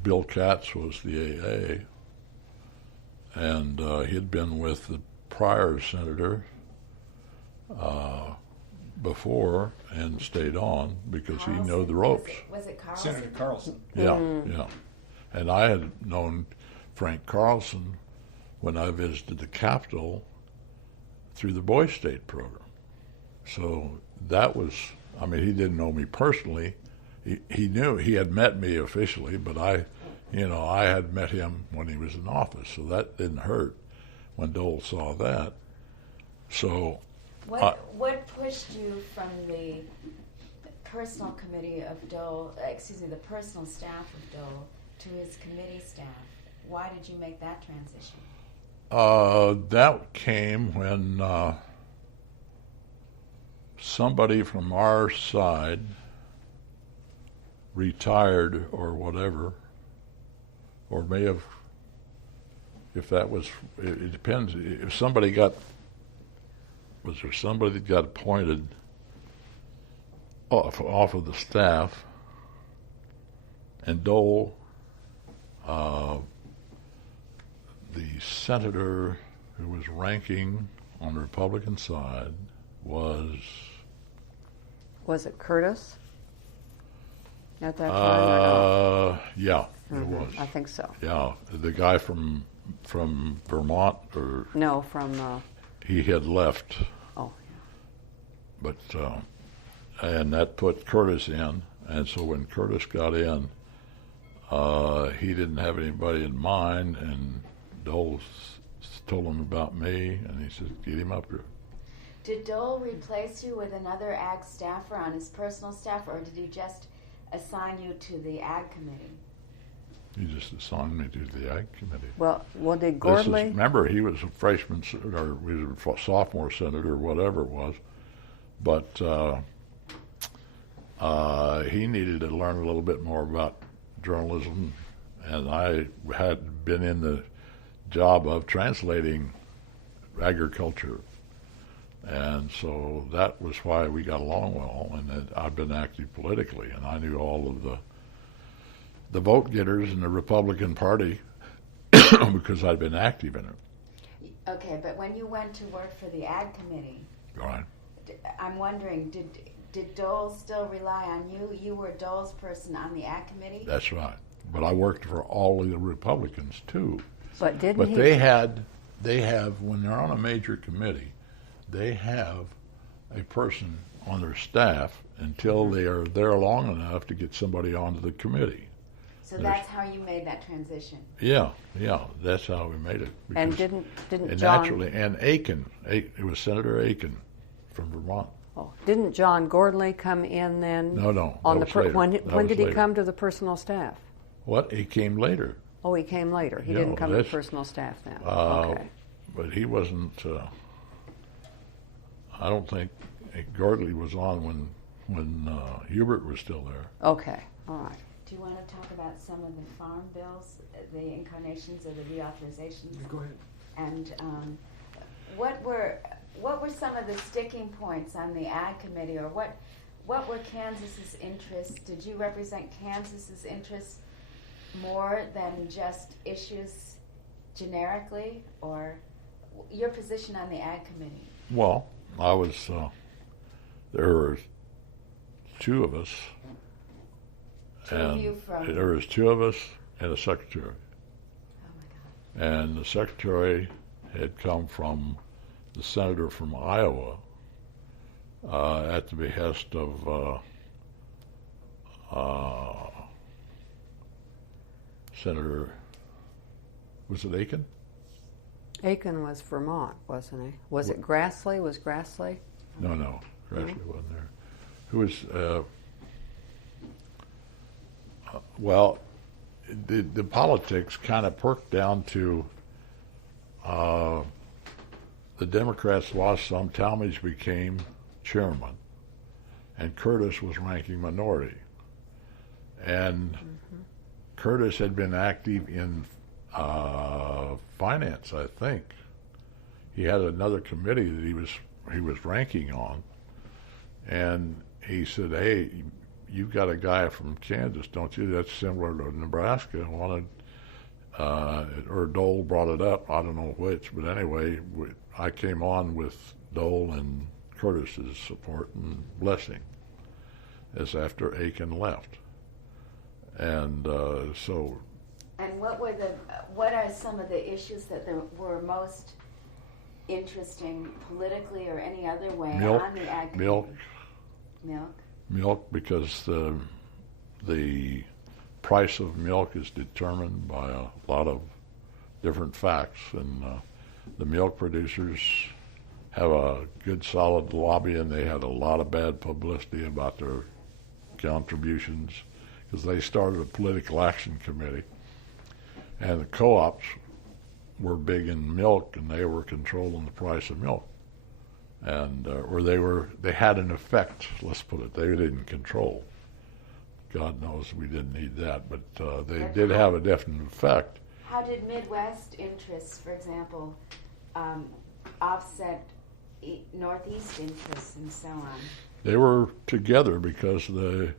Bill Katz was the AA, and he'd been with the prior senator before and stayed on because Carlson. he knew the ropes. Was it Carlson? Senator Carlson. Yeah. And I had known Frank Carlson when I visited the Capitol through the Boy State program. So that was, I mean, he didn't know me personally. He knew, he had met me officially, but I had met him when he was in office, so that didn't hurt when Dole saw that. So What pushed you from the personal committee of Dole, the personal staff of Dole, to his committee staff? Why did you make that transition? That came when somebody from our side retired or whatever, or may have, if that was, it depends, if somebody was there somebody that got appointed off of the staff, and Dole, the senator who was ranking on the Republican side was it Curtis at that time? Or no? Yeah, it was. I think so. Yeah, the guy from Vermont, or No, from. he had left, Oh, but and that put Curtis in, and so when Curtis got in, he didn't have anybody in mind, and Dole told him about me, and he said, "Get him up here." Did Dole replace you with another ag staffer on his personal staff, or did he just assign you to the ag committee? He just assigned me to the ag committee. Well, did Gordley? Remember, he was a freshman, or he was a sophomore senator, whatever it was, but he needed to learn a little bit more about journalism, and I had been in the job of translating agriculture, and so that was why we got along well, and I've been active politically, and I knew all of the vote getters in the Republican Party because I'd been active in it. Okay, but when you went to work for the ag committee, Right. I'm wondering, did Dole still rely on you? You were Dole's person on the ag committee? That's right. But I worked for all of the Republicans too. But didn't But he? they have when they're on a major committee, they have a person on their staff until they are there long enough to get somebody onto the committee. So that's how you made that transition. Yeah, that's how we made it. And Because- didn't and John? naturally, and Aiken, it was Senator Aiken from Vermont. Oh, didn't John Gordley come in then? No, On that the was later. when That when was did he later. come to the personal staff? What? He came later. Oh, he came later. He Yeah, didn't come to the that's- personal staff then. Uh, Okay. But he wasn't. I don't think Gordley was on when Hubert was still there. Okay. All right. Do you want to talk about some of the farm bills, the incarnations of the reauthorizations? Go ahead. And what were some of the sticking points on the ag committee, or what were Kansas's interests? Did you represent Kansas's interests more than just issues generically, or your position on the ag committee? Well, I was. There were two of us. Two of you from- There was two of us and a secretary. Oh my God. And the secretary had come from the senator from Iowa at the behest of Senator, was it Aiken? Aiken was Vermont, wasn't he? Was it Grassley? Was Grassley? No, Grassley wasn't there. Who was, well, the politics kind of perked down to the Democrats lost some. Talmadge became chairman, and Curtis was ranking minority. And Curtis had been active in finance, I think. He had another committee that he was ranking on, and he said, "Hey, you've got a guy from Kansas, don't you? That's similar to Nebraska." And wanted, or Dole brought it up. I don't know which, but anyway, I came on with Dole and Curtis's support and blessing as after Aiken left, and so. And what are some of the issues that were most interesting politically or any other way on the ag committee? Milk, because the price of milk is determined by a lot of different facts, and the milk producers have a good solid lobby, and they had a lot of bad publicity about their contributions because they started a political action committee, and the co-ops were big in milk, and they were controlling the price of milk, and or they had an effect. Let's put it. They didn't control. God knows we didn't need that, but they did have a definite effect. How did Midwest interests, for example, offset Northeast interests and so on? They were together because the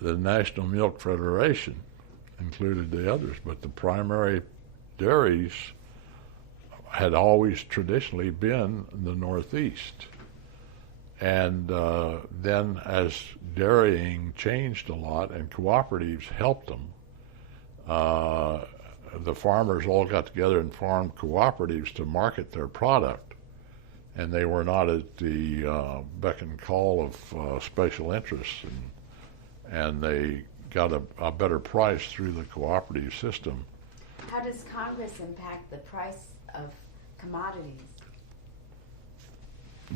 National Milk Federation included the others, but the primary dairies had always traditionally been the Northeast. And then as dairying changed a lot and cooperatives helped them, the farmers all got together and formed cooperatives to market their product. And they were not at the beck and call of special interests, and they got a better price through the cooperative system. How does Congress impact the price of commodities?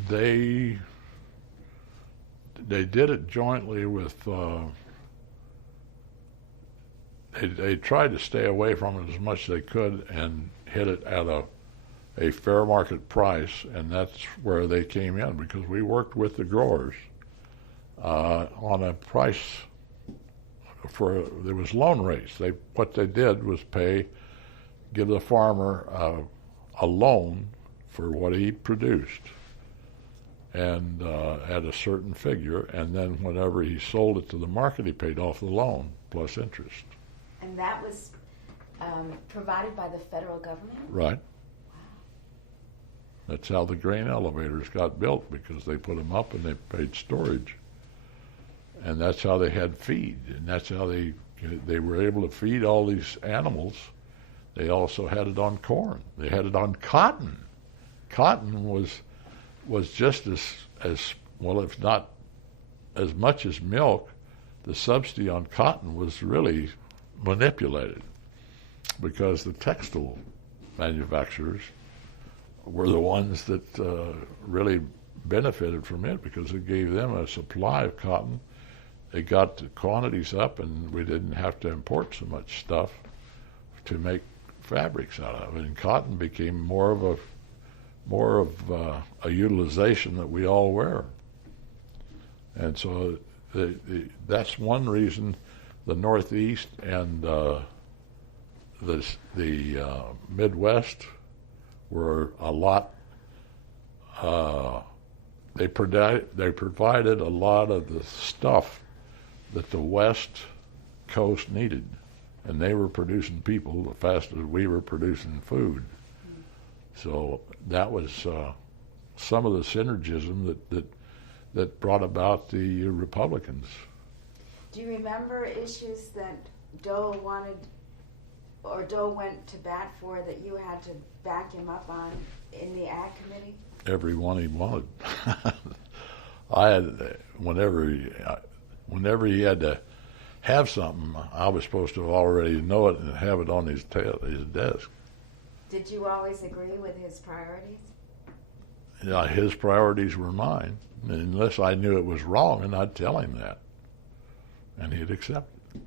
They did it jointly with, they tried to stay away from it as much as they could and hit it at a fair market price, and that's where they came in, because we worked with the growers on a price there was loan rates. What they did was give the farmer a loan for what he produced, and at a certain figure, and then whenever he sold it to the market, he paid off the loan plus interest. And that was provided by the federal government? Right. That's how the grain elevators got built, because they put them up and they paid storage. And that's how they had feed, and that's how they were able to feed all these animals. They also had it on corn. They had it on cotton. Cotton was just as well, if not as much as milk. The subsidy on cotton was really manipulated, because the textile manufacturers were the ones that really benefited from it, because it gave them a supply of cotton. They got the quantities up, and we didn't have to import so much stuff to make fabrics out of it. And cotton became more of a utilization that we all wear. And so that's one reason the Northeast and the Midwest were a lot. They provided a lot of the stuff that the West Coast needed, and they were producing people as fast as we were producing food. So that was some of the synergism that brought about the Republicans. Do you remember issues that Dole wanted, or Dole went to bat for, that you had to back him up on in the Ag Committee? Every one he wanted. I had, whenever he had to have something, I was supposed to already know it and have it on his desk. Did you always agree with his priorities? Yeah, his priorities were mine, unless I knew it was wrong, and I'd tell him that, and he'd accept it,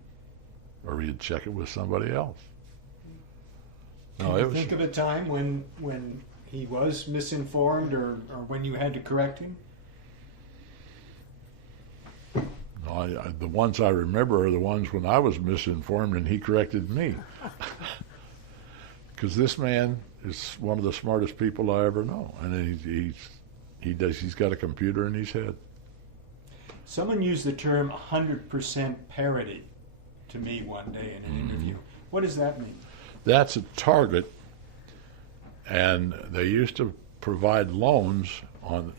or he'd check it with somebody else. Can you think of a time when he was misinformed, or when you had to correct him? No, the ones I remember are the ones when I was misinformed and he corrected me. Because this man is one of the smartest people I ever know, and he's got a computer in his head. Someone used the term 100% parity to me one day in an interview. What does that mean? That's a target, and they used to provide loans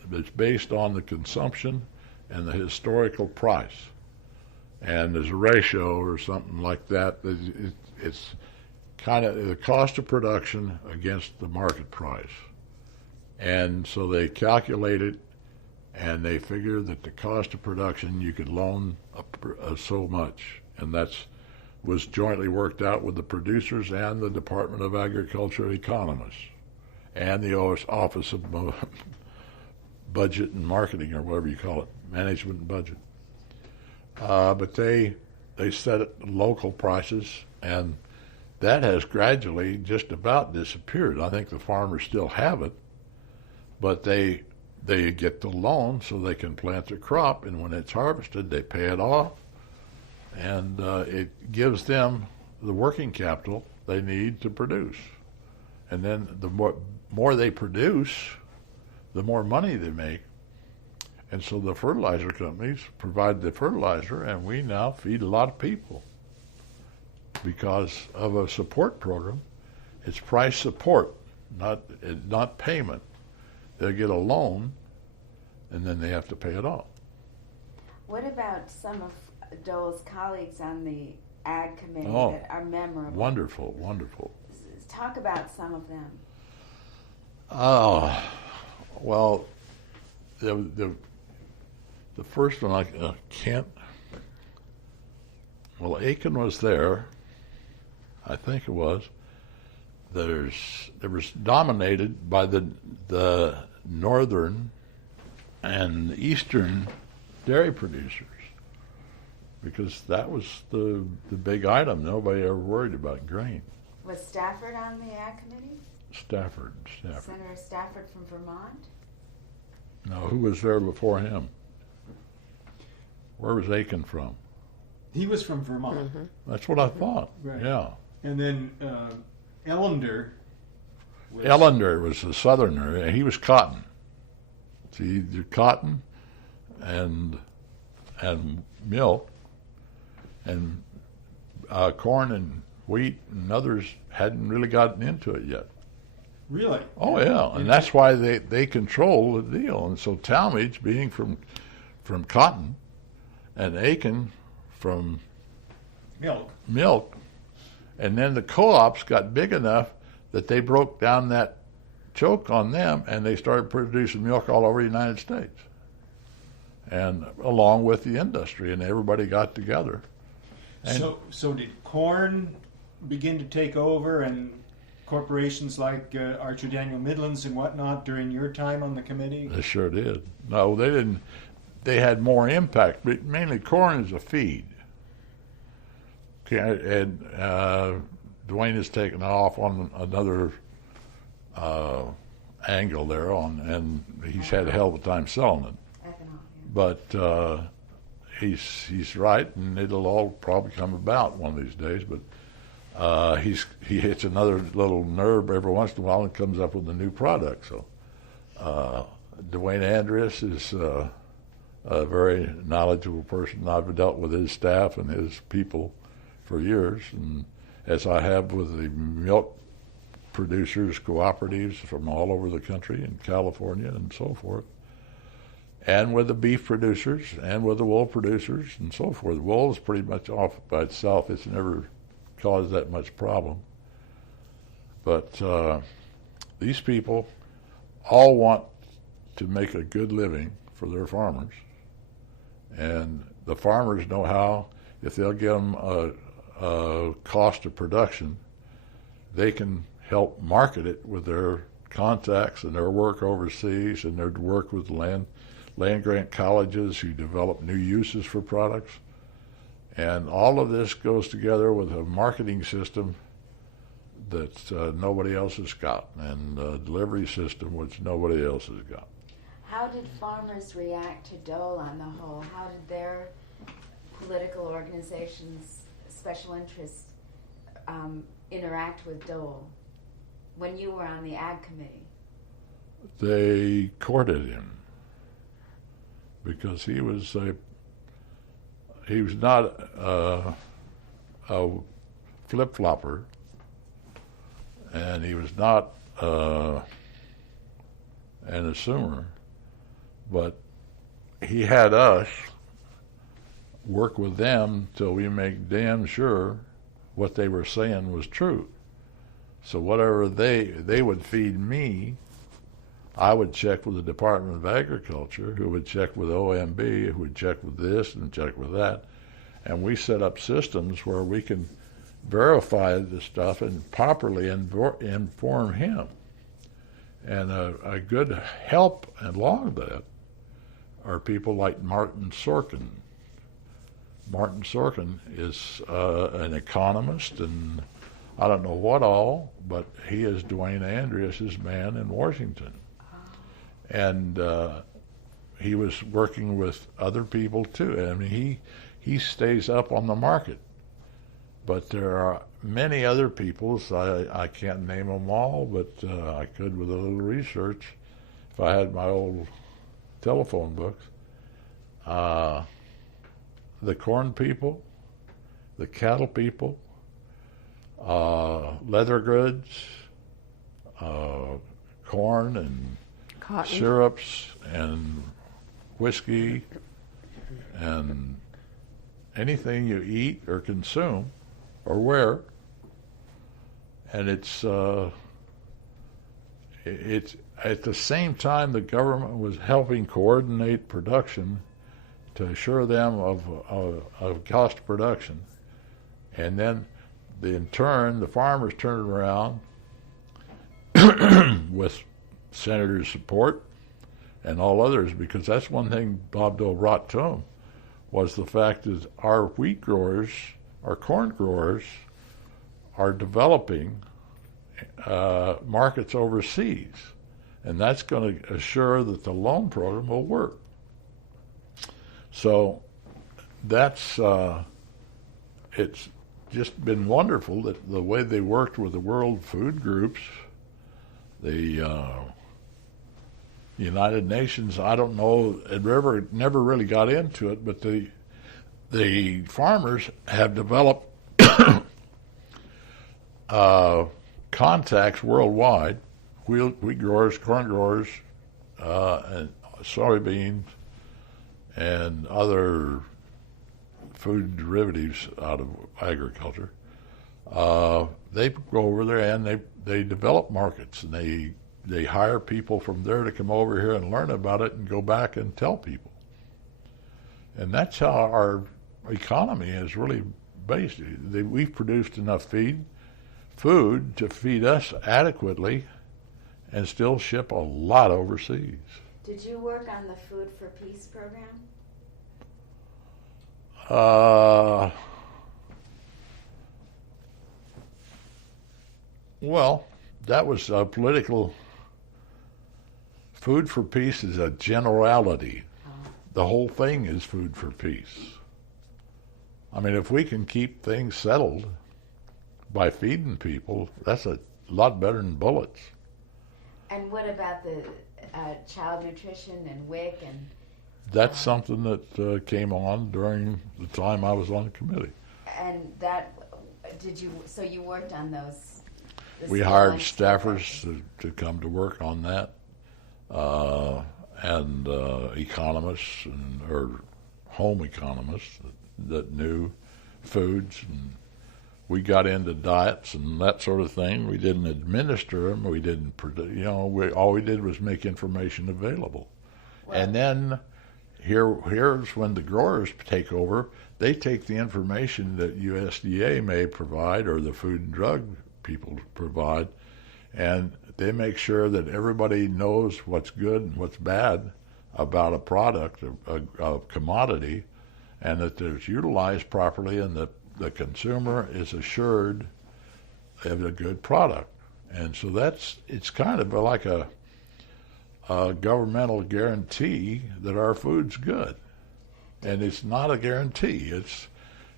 that's based on the consumption and the historical price. And there's a ratio or something like that. It's kind of the cost of production against the market price. And so they calculate it, and they figure that the cost of production, you could loan so much. And was jointly worked out with the producers and the Department of Agriculture economists and the Office of Budget and Marketing, or whatever you call it, Management and Budget. But they set it local prices, and that has gradually just about disappeared. I think the farmers still have it, but they get the loan so they can plant their crop, and when it's harvested, they pay it off, and it gives them the working capital they need to produce. And then the more they produce, the more money they make. And so the fertilizer companies provide the fertilizer, and we now feed a lot of people because of a support program. It's price support, not payment. They'll get a loan, and then they have to pay it off. What about some of Dole's colleagues on the Ag Committee that are memorable? Wonderful, wonderful. Talk about some of them. Well, the first one, I can't. Well, Aiken was there. I think it was. There was dominated by the northern and eastern dairy producers, because that was the big item. Nobody ever worried about grain. Was Stafford on the Ag Committee? Stafford. Senator Stafford from Vermont? No, who was there before him? Where was Aiken from? He was from Vermont. Mm-hmm. That's what I thought. Right. Yeah. And then Ellender. Ellender was the southerner, and he was cotton. See, either cotton and milk, and corn and wheat and others hadn't really gotten into it yet. Really? Oh yeah, and that's why they control the deal. And so Talmadge, being from cotton, and Aiken from milk, and then the co-ops got big enough that they broke down that choke on them, and they started producing milk all over the United States, and along with the industry, and everybody got together. And so did corn begin to take over, and corporations like Archer Daniel Midlands and whatnot during your time on the committee? They sure did. No, they didn't. They had more impact, but mainly corn is a feed. Okay, and Dwayne has taken off on another angle there and he's had a hell of a time selling it. But he's right, and it'll all probably come about one of these days. But he hits another little nerve every once in a while and comes up with a new product. So Dwayne Andreas is a very knowledgeable person. I've dealt with his staff and his people for years, and as I have with the milk producers, cooperatives from all over the country, in California and so forth, and with the beef producers and with the wool producers and so forth. Wool is pretty much off by itself. It's never caused that much problem. But these people all want to make a good living for their farmers, and the farmers know how. If they'll get them a cost of production, they can help market it with their contacts and their work overseas and their work with land grant colleges who develop new uses for products. And all of this goes together with a marketing system that nobody else has got, and a delivery system which nobody else has got. How did farmers react to Dole on the whole? How did their political organizations, special interests, interact with Dole when you were on the Ag Committee? They courted him because he was not a flip-flopper, and he was not an assumer, but he had us work with them till we make damn sure what they were saying was true. So whatever they would feed me, I would check with the Department of Agriculture, who would check with OMB, who would check with this and check with that. And we set up systems where we can verify the stuff and properly inform him. And a good help along that are people like Martin Sorkin. Martin Sorkin is an economist, and I don't know what all, but he is Dwayne Andreas' man in Washington. And he was working with other people too. I mean, he stays up on the market. But there are many other people, I can't name them all, but I could with a little research if I had my old telephone books. the corn people, the cattle people, leather goods, corn and Cotton. syrups and whiskey and anything you eat or consume or wear. And it's at the same time the government was helping coordinate production to assure them of cost production. And then in turn, the farmers turned around with senators' support and all others, because that's one thing Bob Dole brought to him, was the fact that our wheat growers, our corn growers, are developing markets overseas. And that's going to assure that the loan program will work. So that's, it's just been wonderful that the way they worked with the world food groups, the United Nations. I don't know, it never really got into it, but the farmers have developed contacts worldwide, wheat growers, corn growers, and soybeans, and other food derivatives out of agriculture. They go over there and they develop markets, and they hire people from there to come over here and learn about it and go back and tell people. And that's how our economy is really based. We've produced enough food to feed us adequately and still ship a lot overseas. Did you work on the Food for Peace program? Well, that was a political. Food for Peace is a generality. The whole thing is food for peace. I mean, if we can keep things settled by feeding people, that's a lot better than bullets. And what about the child nutrition and WIC and? That's something that came on during the time I was on the committee. And that, so you worked on those? We hired staffers to come to work on that, and economists or home economists that knew foods, and we got into diets and that sort of thing. We didn't administer them. We didn't, all we did was make information available. Well, and then here's when the growers take over. They take the information that USDA may provide or the Food and Drug people provide, and they make sure that everybody knows what's good and what's bad about a product, a commodity, and that it's utilized properly, and that the consumer is assured of a good product. And so it's kind of like a governmental guarantee that our food's good. And it's not a guarantee. It's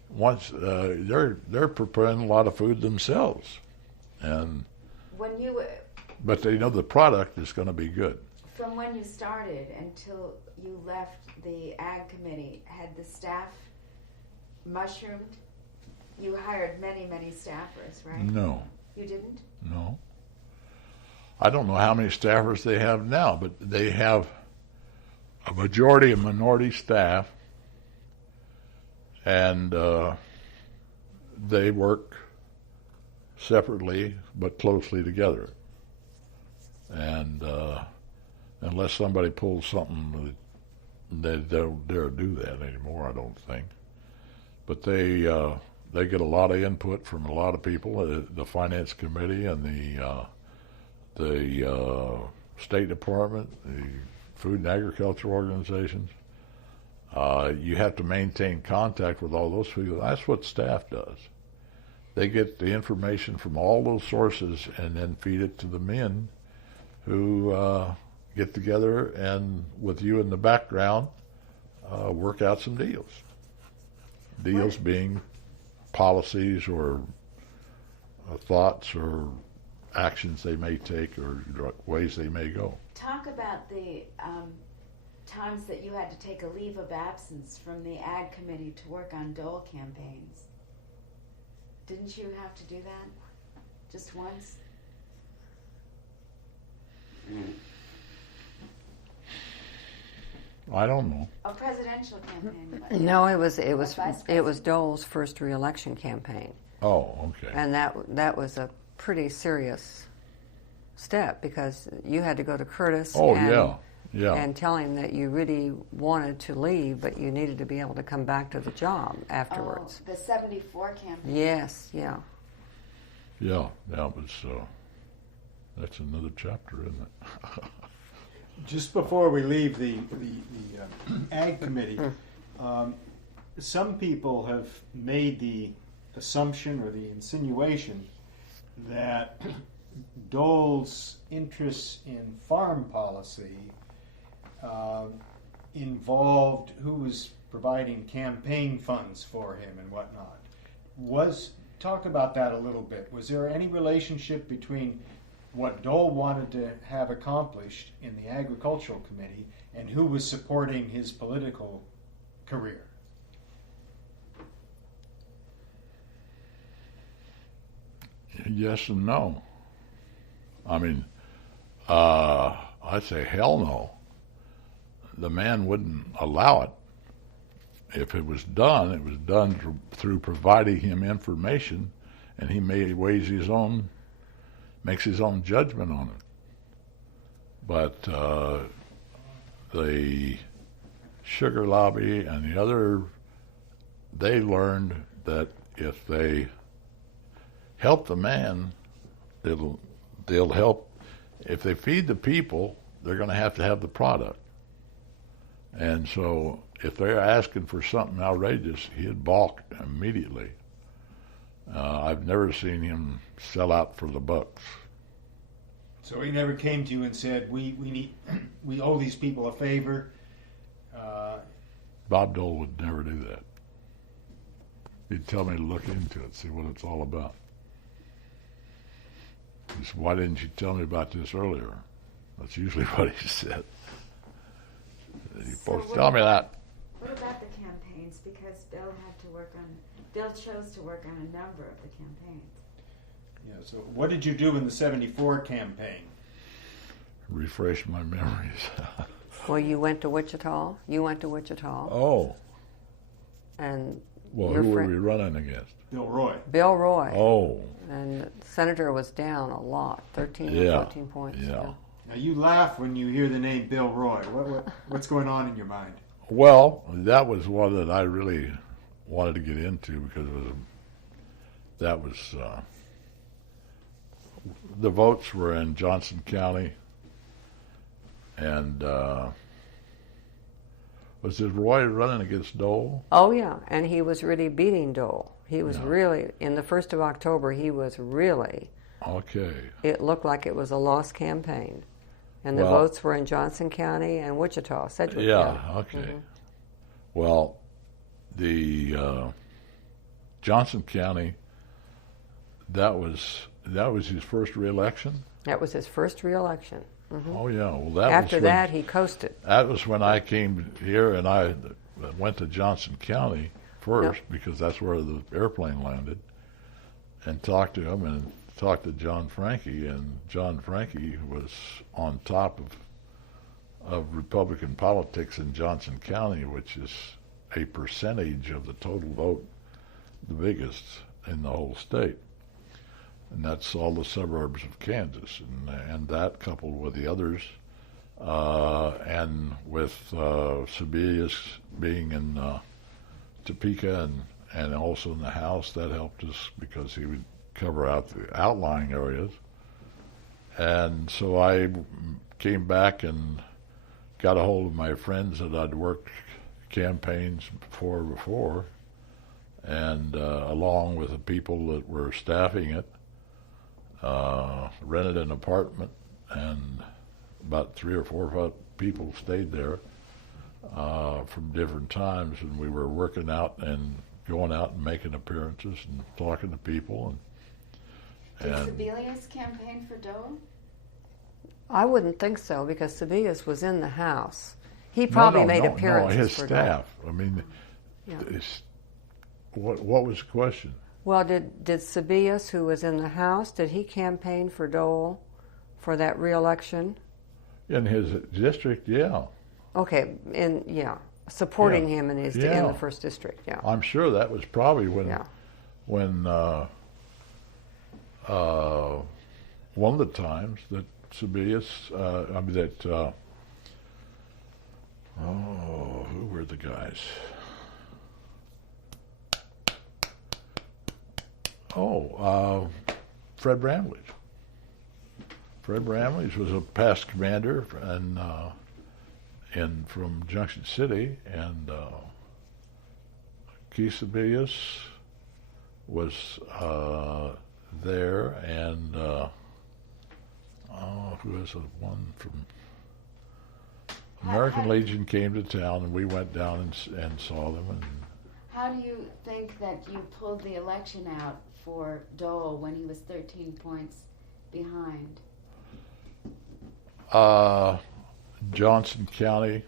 once they're preparing a lot of food themselves, and but they know the product is going to be good. From when you started until you left the Ag Committee, had the staff mushroomed? You hired many, many staffers, right? No. You didn't? No. I don't know how many staffers they have now, but they have a majority of minority staff, and they work separately but closely together. And unless somebody pulls something, they don't dare do that anymore, I don't think. But they get a lot of input from a lot of people, the Finance Committee and the State Department, the Food and Agriculture organizations. You have to maintain contact with all those people. That's what staff does. They get the information from all those sources and then feed it to the men who get together and, with you in the background, work out some deals. Deals being policies or thoughts or actions they may take or ways they may go. Talk about the times that you had to take a leave of absence from the Ag Committee to work on Dole campaigns. Didn't you have to do that? Just once? I don't know. A presidential campaign. No, it was vice Dole's first re-election campaign, Oh, okay. and that was a pretty serious step because you had to go to Curtis. Oh, and, yeah. and tell him that you really wanted to leave, but you needed to be able to come back to the job afterwards. Oh, the 74 campaign. Yes, yeah. Yeah, that was, that's another chapter, isn't it? Just before we leave the Ag Committee, some people have made the assumption or the insinuation that Dole's interests in farm policy involved who was providing campaign funds for him and whatnot. Talk about that a little bit. Was there any relationship between what Dole wanted to have accomplished in the Agricultural Committee and who was supporting his political career? Yes and no. I mean, I'd say hell no. The man wouldn't allow it. If it was done through providing him information, and he makes his own judgment on it. But the sugar lobby and the other, they learned that if they help the man, they'll help. If they feed the people, they're going to have the product. And so if they're asking for something outrageous, he'd balk immediately. I've never seen him sell out for the bucks. So he never came to you and said, we owe these people a favor? Bob Dole would never do that. He'd tell me to look into it, see what it's all about. He said, why didn't you tell me about this earlier? That's usually what he said. You're supposed to tell me that. What about the campaigns? Because Bill chose to work on a number of the campaigns. Yeah, so what did you do in the 74 campaign? Refresh my memories. Well, you went to Wichita. Oh. And well, who were we running against? Bill Roy. Bill Roy. Oh. And the senator was down a lot, 13 or 14 points. Yeah. Now you laugh when you hear the name Bill Roy. What's going on in your mind? Well, that was one that I really wanted to get into because the votes were in Johnson County, and was it Roy running against Dole? Oh yeah, and he was really beating Dole. He was really, in the 1st of October, he was really, okay. It looked like it was a lost campaign. And the votes were in Johnson County and Wichita, Sedgwick County. Yeah, okay. Mm-hmm. Well, the Johnson County, that was his first re-election? That was his first re-election. Mm-hmm. Oh, yeah. Well, after that, he coasted. That was when I came here, and I went to Johnson County first because that's where the airplane landed, and talked to him and talked to John Franke, and John Franke was on top of Republican politics in Johnson County, which is a percentage of the total vote, the biggest in the whole state. And that's all the suburbs of Kansas, and that coupled with the others, and with Sebelius being in Topeka and also in the House, that helped us because he would cover out the outlying areas. And so I came back and got a hold of my friends that I'd worked campaigns before, and along with the people that were staffing it, rented an apartment, and about 3 or 4 people stayed there from different times, and we were working out and going out and making appearances and talking to people. Did Sebelius campaign for Dole? I wouldn't think so, because Sebelius was in the House. He probably made No, appearances his for staff. I mean, Yeah. what was the question? Well, did Sebelius, who was in the House, did he campaign for Dole for that re-election? In his district, yeah. Okay, supporting Yeah. him in his Yeah. in the first district. Yeah. I'm sure that was probably when Yeah. One of the times that Sebelius, who were the guys? Fred Bramlage. Fred Bramlage was a past commander from Junction City, and Keith Sebelius was there, and who was the one from American Legion came to town, and we went down and saw them. And how do you think that you pulled the election out for Dole when he was 13 points behind? Johnson County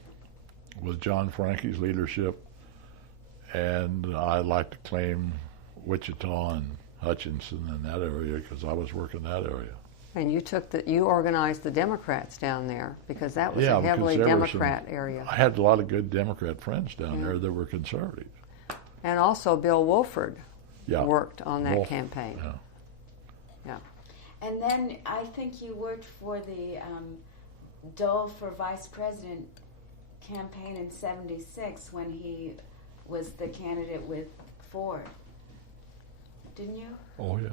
with John Frankie's leadership, and I like to claim Wichita and Hutchinson in that area because I was working that area. And you organized the Democrats down there because that was Yeah, a heavily because there were Democrat area. I had a lot of good Democrat friends down there that were conservatives. And also Bill Wolford Yeah. worked on that campaign. Yeah. Yeah. And then I think you worked for the Dole for vice president campaign in '76 when he was the candidate with Ford. Didn't you? Oh, yeah.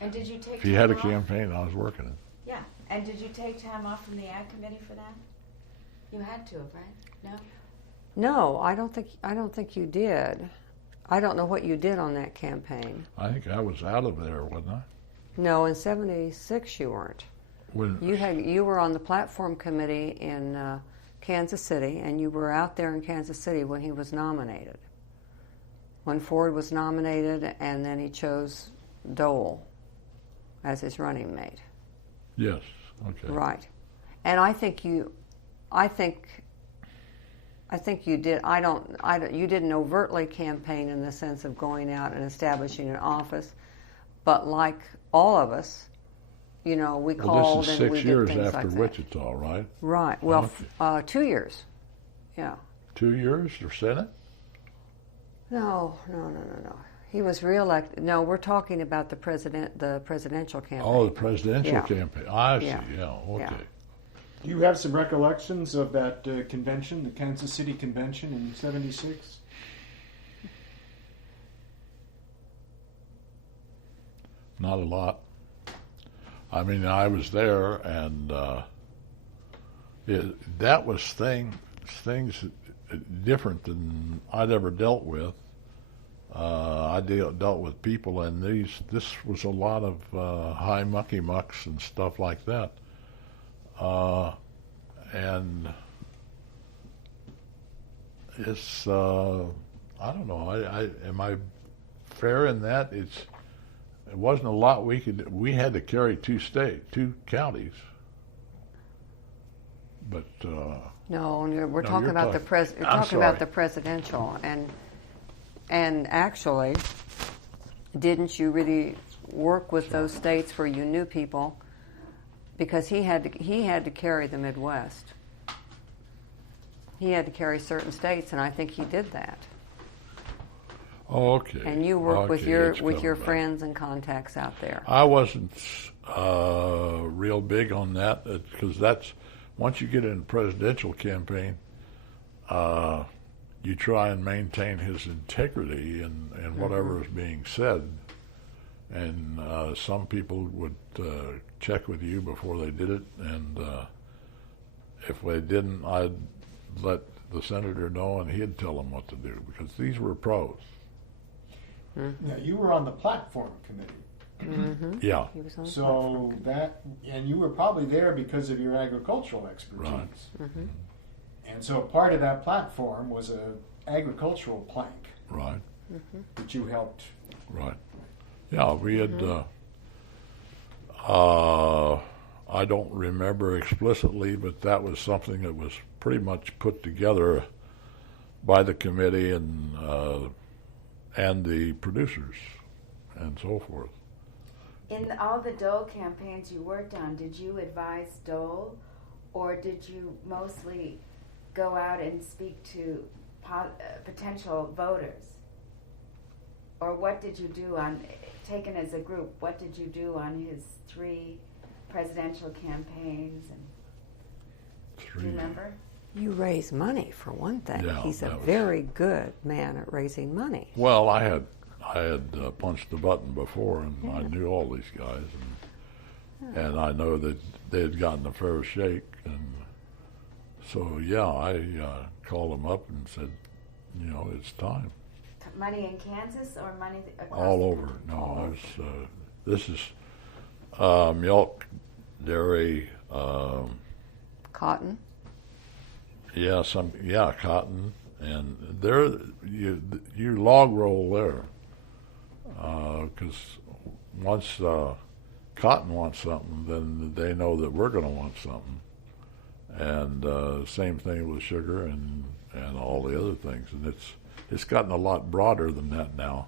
And did you take If he had a time off? campaign, I was working it. Yeah. And did you take time off from the ad committee for that? You had to have, right? No? No, I don't think you did. I don't know what you did on that campaign. I think I was out of there, wasn't I? No, in '76 you weren't. When You were on the platform committee in Kansas City, and you were out there in Kansas City when he was nominated. When Ford was nominated, and then he chose Dole as his running mate. Yes. Okay. Right. And I think you did. You didn't overtly campaign in the sense of going out and establishing an office, but like all of us, we called this is and we 6 did years things after like that. Wichita, right? Right. Well, Okay. 2 years. Yeah. 2 years for Senate? No. He was reelected. No, we're talking about the presidential campaign. Oh, the presidential Yeah. campaign. I see. Yeah. Yeah. Okay. Yeah. Do you have some recollections of that convention, the Kansas City Convention in '76? Not a lot. I mean, I was there, and that was things different than I'd ever dealt with. I dealt with people, and this was a lot of high mucky mucks and stuff like that. And it's I don't know. Am I fair in that? It wasn't a lot we had to carry two counties. But No, we're No, talking you're about talking- you're I'm talking about sorry. the presidential, and actually, didn't you really work with those states where you knew people? Because he had to carry the Midwest. He had to carry certain states, and I think he did that. oh, okay. And you work with Okay, your it's coming back. friends and contacts out there. I wasn't real big on that because that's once you get in a presidential campaign, you try and maintain his integrity and whatever is being said. And some people would check with you before they did it, and if they didn't, I'd let the senator know, and he'd tell them what to do because these were pros. Now, you were on the platform committee. Mm-hmm. Yeah. He was on the So and you were probably there because of your agricultural expertise. Right. Mm-hmm. And so part of that platform was a agricultural plank Right. that you helped. Right. Yeah, we had. I don't remember explicitly, but that was something that was pretty much put together by the committee and the producers and so forth. In all the Dole campaigns you worked on, did you advise Dole, or did you mostly go out and speak to potential voters? Or what did you do taken as a group, what did you do on his 3 presidential campaigns? Do you remember? You raise money, for one thing. Yeah, He's a very good man at raising money. Well, I had punched the button before, and I knew all these guys, and I know that they had gotten a fair shake, and so I called them up and said, it's time. Money in Kansas or money across all the over? country? No, I was. This is milk, dairy, Cotton. Cotton, and there you log roll there, because once cotton wants something, then they know that we're going to want something, and same thing with sugar and all the other things, and it's gotten a lot broader than that now,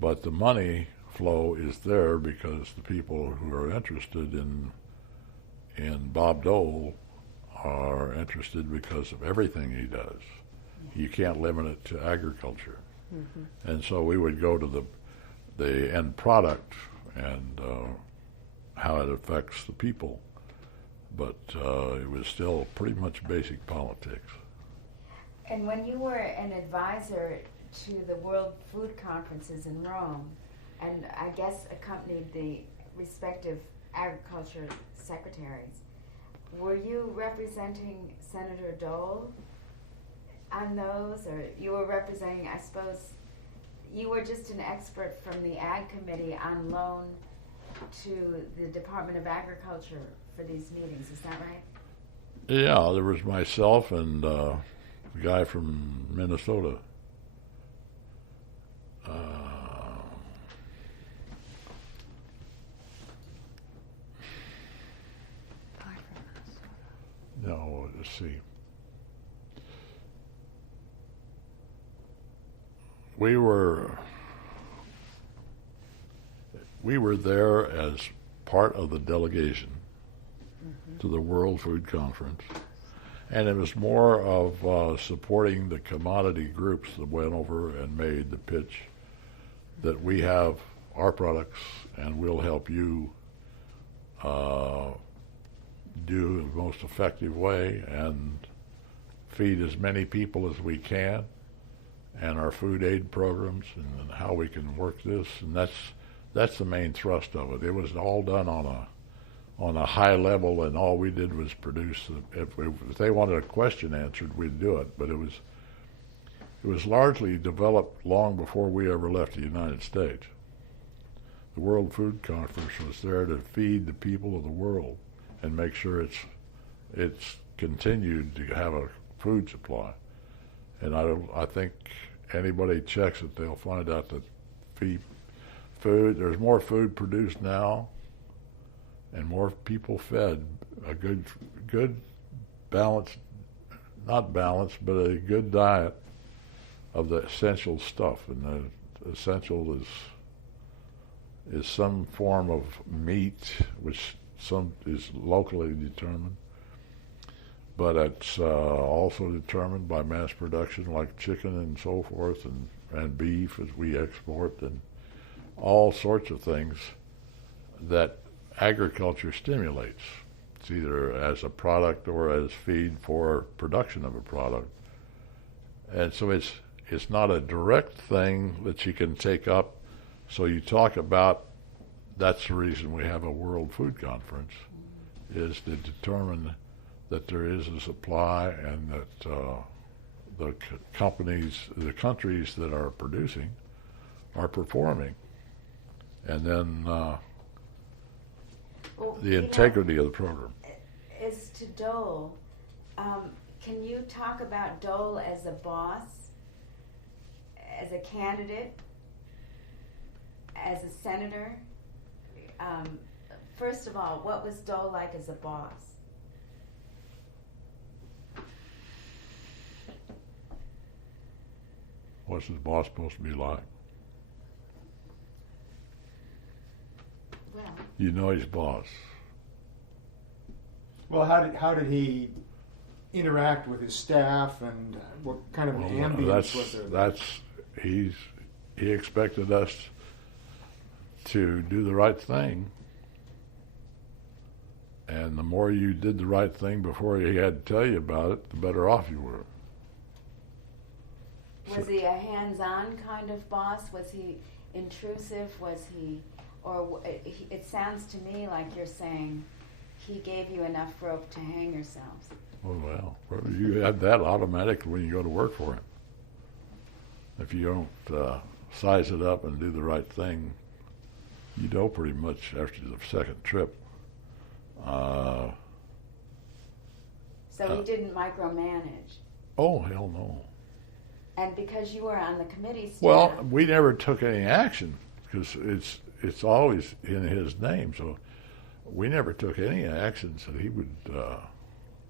but the money flow is there because the people who are interested in Bob Dole are interested because of everything he does. You can't limit it to agriculture. Mm-hmm. And so we would go to the end product and how it affects the people. But it was still pretty much basic politics. And when you were an advisor to the World Food Conferences in Rome, and I guess accompanied the respective agriculture secretaries, were you representing Senator Dole on those, or you were representing, I suppose, you were just an expert from the Ag Committee on loan to the Department of Agriculture for these meetings, is that right? Yeah, there was myself and the guy from Minnesota. No, let's see. We were there as part of the delegation to the World Food Conference, and it was more of supporting the commodity groups that went over and made the pitch that we have our products and we'll help you do the most effective way and feed as many people as we can, and our food aid programs and how we can work this, and that's the main thrust of it. It was all done on a high level, and all we did was produce. If they wanted a question answered, we'd do it. But it was largely developed long before we ever left the United States. The World Food Conference was there to feed the people of the world and make sure it's continued to have a food supply. And I think anybody checks it, they'll find out that there's more food produced now and more people fed. A good balanced, not balanced, but a good diet of the essential stuff. And the essential is some form of meat, which some is locally determined, but it's also determined by mass production, like chicken and so forth, and beef as we export, and all sorts of things that agriculture stimulates. It's either as a product or as feed for production of a product. And so it's not a direct thing that you can take up. So you talk about, that's the reason we have a World Food Conference, is to determine that there is a supply and that the countries that are producing are performing. And then the integrity of the program. As to Dole, can you talk about Dole as a boss, as a candidate, as a senator, First of all, what was Dole like as a boss? What's his boss supposed to be like? Well, You know his boss. Well, how did he interact with his staff, and what kind of an ambience was there? He expected us to do the right thing, and the more you did the right thing before he had to tell you about it, the better off you were. was he a hands-on kind of boss? Was he intrusive? Was he, or it sounds to me like you're saying he gave you enough rope to hang yourselves. Oh, well, you have that automatically when you go to work for him. If you don't size it up and do the right thing, you know pretty much after the second trip. So he didn't micromanage. Oh, hell no. And because you were on the committee staff. Well, we never took any action because it's always in his name. So we never took any action. So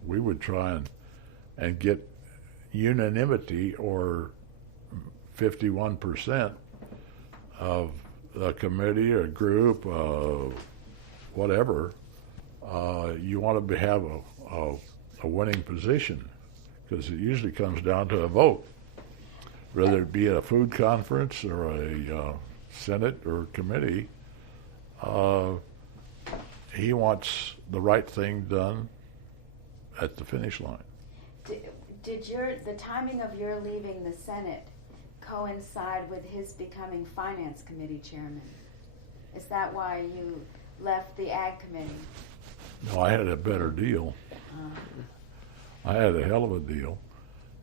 we would try and get unanimity or 51% of a committee, a group, whatever. You want to have a winning position because it usually comes down to a vote. Whether it be a food conference or a Senate or committee, he wants the right thing done at the finish line. Did the timing of your leaving the Senate coincide with his becoming Finance Committee chairman? Is that why you left the Ag Committee? No, I had a better deal. I had a hell of a deal.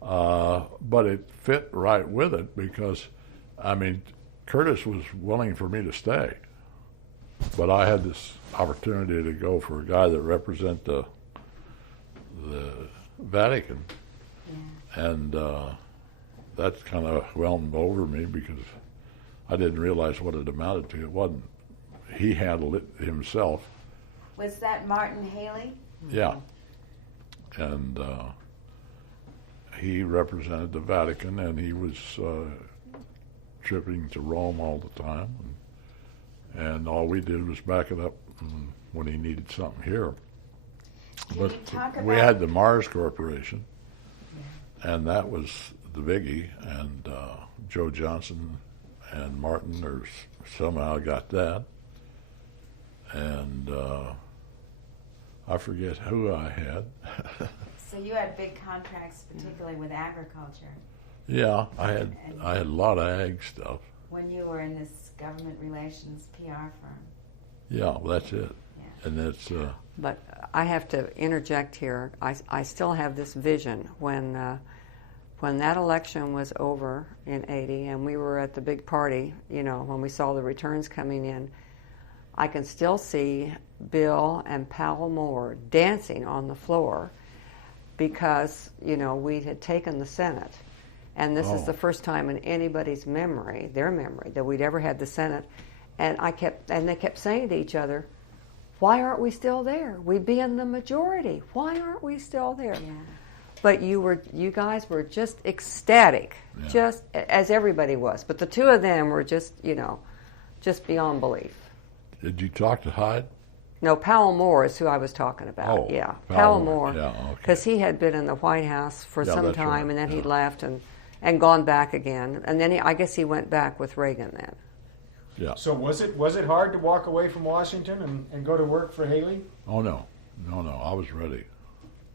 But it fit right with it because, I mean, Curtis was willing for me to stay. But I had this opportunity to go for a guy that represent the Vatican. Yeah. And that kind of whelmed over me because I didn't realize what it amounted to. It wasn't, he handled it himself. Was that Martin Haley? Yeah. And he represented the Vatican, and he was tripping to Rome all the time. And all we did was back it up when he needed something here. But we had the Mars Corporation, and that was the biggie, and Joe Johnson and Martin somehow got that. And I forget who I had. So you had big contracts, particularly with agriculture. Yeah, I had a lot of ag stuff. When you were in this government relations PR firm. Yeah, well, that's it. Yeah. And it's. But I have to interject here. I still have this vision when that election was over in '80, and we were at the big party. You know, when we saw the returns coming in, I can still see Bill and Powell Moore dancing on the floor because, you know, we had taken the Senate. And this is the first time in anybody's memory, their memory, that we'd ever had the Senate. And they kept saying to each other, why aren't we still there? We'd be in the majority. Why aren't we still there? Yeah. But you guys were just ecstatic, just as everybody was. But the two of them were just, you know, just beyond belief. Did you talk to Hyde? No, Powell Moore is who I was talking about. Oh, yeah, Powell Moore. Yeah, okay. Because he had been in the White House for some time, right. and then he left and gone back again, and then I guess he went back with Reagan then. Yeah. So was it hard to walk away from Washington and go to work for Haley? Oh no, I was ready.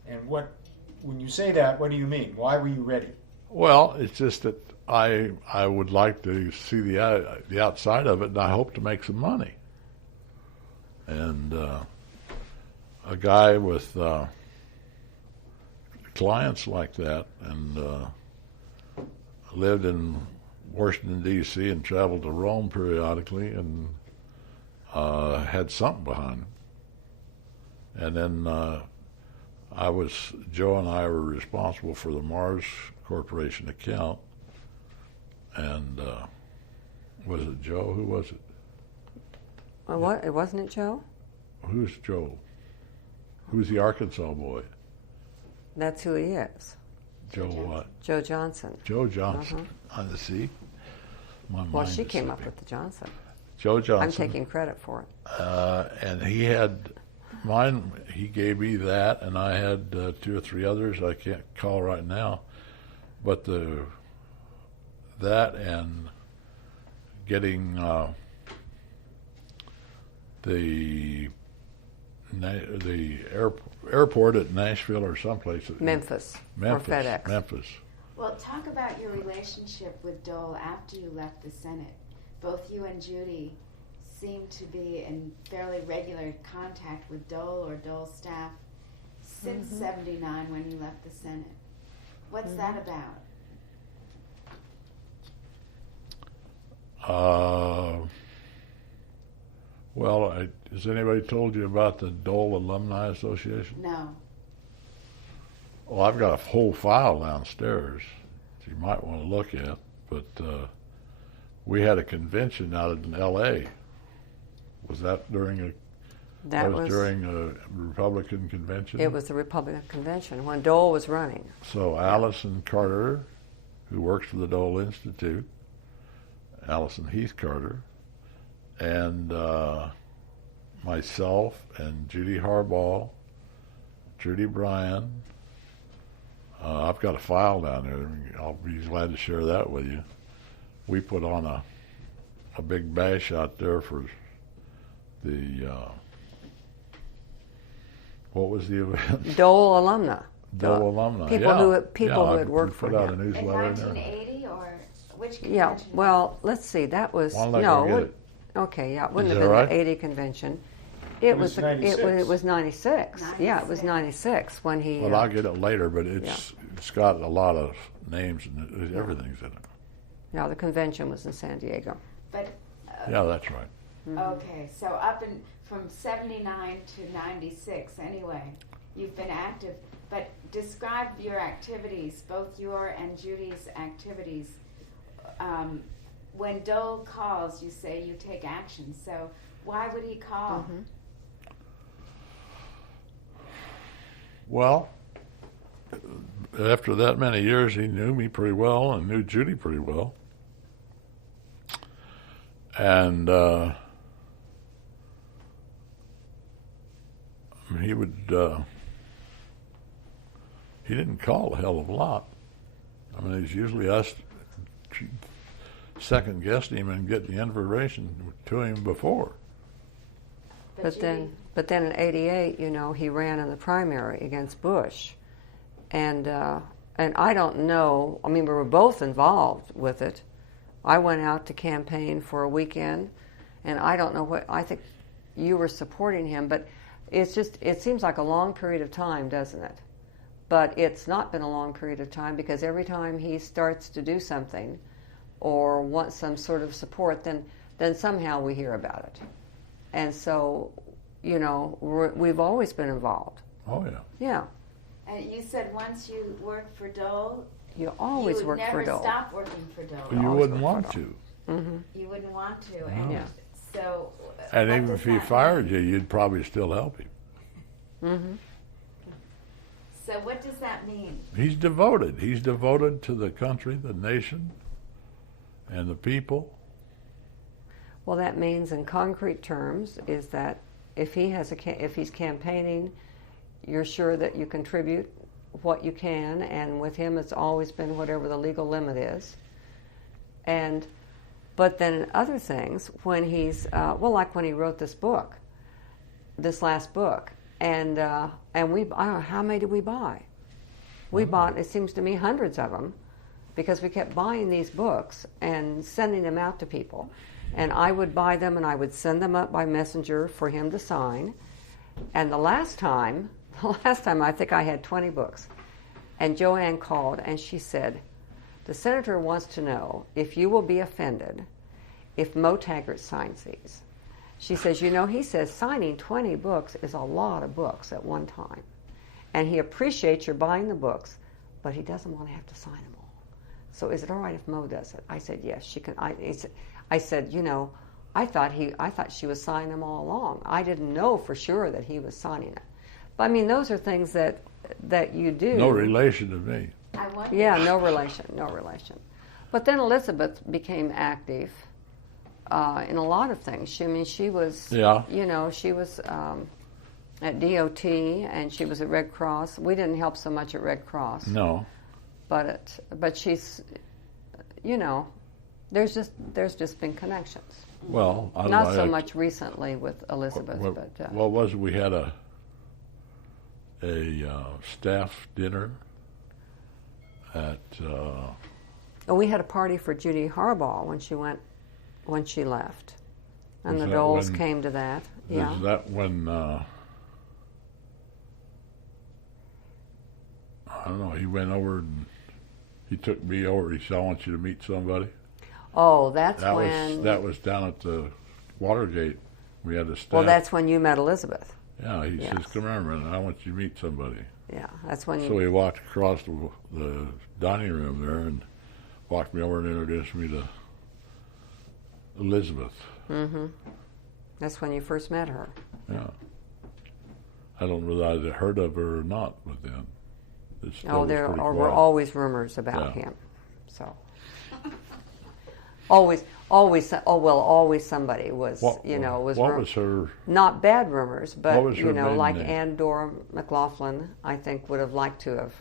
And when you say that, what do you mean? Why were you ready? Well, it's just that I would like to see the outside of it, and I hope to make some money. And a guy with clients like that, and lived in Washington, D.C., and traveled to Rome periodically, and had something behind him. And then Joe and I were responsible for the Mars Corporation account. And was it Joe? Who was it? Well, what? It wasn't it Joe? Who's Joe? Who's the Arkansas boy? That's who he is. Joe what? Joe Johnson. Joe Johnson. On the sea. Well, she came up with the Johnson. Joe Johnson. I'm taking credit for it. And he had mine. He gave me that, and I had 2 or 3 others I can't call right now. But that and getting the airport at Nashville or someplace. Memphis. For FedEx. Memphis. Well, talk about your relationship with Dole after you left the Senate. Both you and Judy seem to be in fairly regular contact with Dole or Dole staff since '79 when you left the Senate. What's that about? Well, has anybody told you about the Dole Alumni Association? No. Well, I've got a whole file downstairs that you might want to look at, but we had a convention out in L.A. Was that during during a Republican convention? It was the Republican convention when Dole was running. So Allison Carter, who works for the Dole Institute, Allison Heath Carter, and myself and Judy Harbaugh, Judy Brien. I've got a file down there. I'll be glad to share that with you. We put on a big bash out there for the what was the event? Dole alumni. Dole alumni. People who had worked we for put out a him. newsletter. In 1980 or which convention? Yeah. Well, let's see. That was Why don't I go get it? Okay. Yeah, it wouldn't Is have that been right? the '80 convention. It was 96. it was '96. Yeah, it was 96. '96 when he. Well, I'll get it later, but it's got a lot of names and everything's in it. Yeah, the convention was in San Diego. But Yeah, that's right. okay, so from '79 to '96, anyway, you've been active. But describe your activities, both your and Judy's activities. When Dole calls, you say you take action. So why would he call? Well, after that many years, he knew me pretty well and knew Judy pretty well. And he would, he didn't call a hell of a lot. I mean, it's usually us second guessing him and getting the information to him before. But then in '88, he ran in the primary against Bush, and I don't know. I mean, we were both involved with it. I went out to campaign for a weekend, and I don't know what. I think you were supporting him, but it seems like a long period of time, doesn't it? But it's not been a long period of time because every time he starts to do something or wants some sort of support, then somehow we hear about it. And so, we've always been involved. Oh, yeah. Yeah. And you said once you worked for Dole, You always you work would for never Dole. stop working for Dole. But you wouldn't want to. You wouldn't want to. And Yeah. so, And what even does if he that fired mean? you, you'd probably still help him. So what does that mean? He's devoted. He's devoted to the country, the nation, and the people. Well, that means in concrete terms is that if he's campaigning, you're sure that you contribute what you can, and with him it's always been whatever the legal limit is. But then in other things, when he's like when he wrote this last book, and I don't know, how many did we buy? We bought, it seems to me, hundreds of them, because we kept buying these books and sending them out to people. And I would buy them and I would send them up by messenger for him to sign. And the last time I think I had 20 books. And Joanne called and she said, the senator wants to know if you will be offended if Mo Taggart signs these. She says, he says signing 20 books is a lot of books at one time. And he appreciates your buying the books, but he doesn't want to have to sign them all. So is it all right if Mo does it? I said, yes, she can. I said, I thought she was signing them all along. I didn't know for sure that he was signing it. But I mean, those are things that you do. No relation to me. I wonder. Yeah, no relation. But then Elizabeth became active in a lot of things. She was, she was at DOT and she was at Red Cross. We didn't help so much at Red Cross. No. But she's, there's just been connections. Well, not so much recently with Elizabeth, but what was it? We had a staff dinner at. We had a party for Judy Harbaugh when she left, and the Doles came to that. Yeah. Was that when? I don't know. He went over and he took me over. He said, "I want you to meet somebody." Oh, that was down at the Watergate. We had a staff. Well, that's when you met Elizabeth. Yeah, he says, "Come here a minute. I want you to meet somebody." Yeah, that's when. So he walked across the dining room there and walked me over and introduced me to Elizabeth. Mm-hmm. That's when you first met her. Yeah. I don't know that I'd heard of her or not, but then. There were always rumors about him. So. Always somebody was, was. What was her? Not bad rumors, but like name? Ann Dora McLaughlin, I think would have liked to have.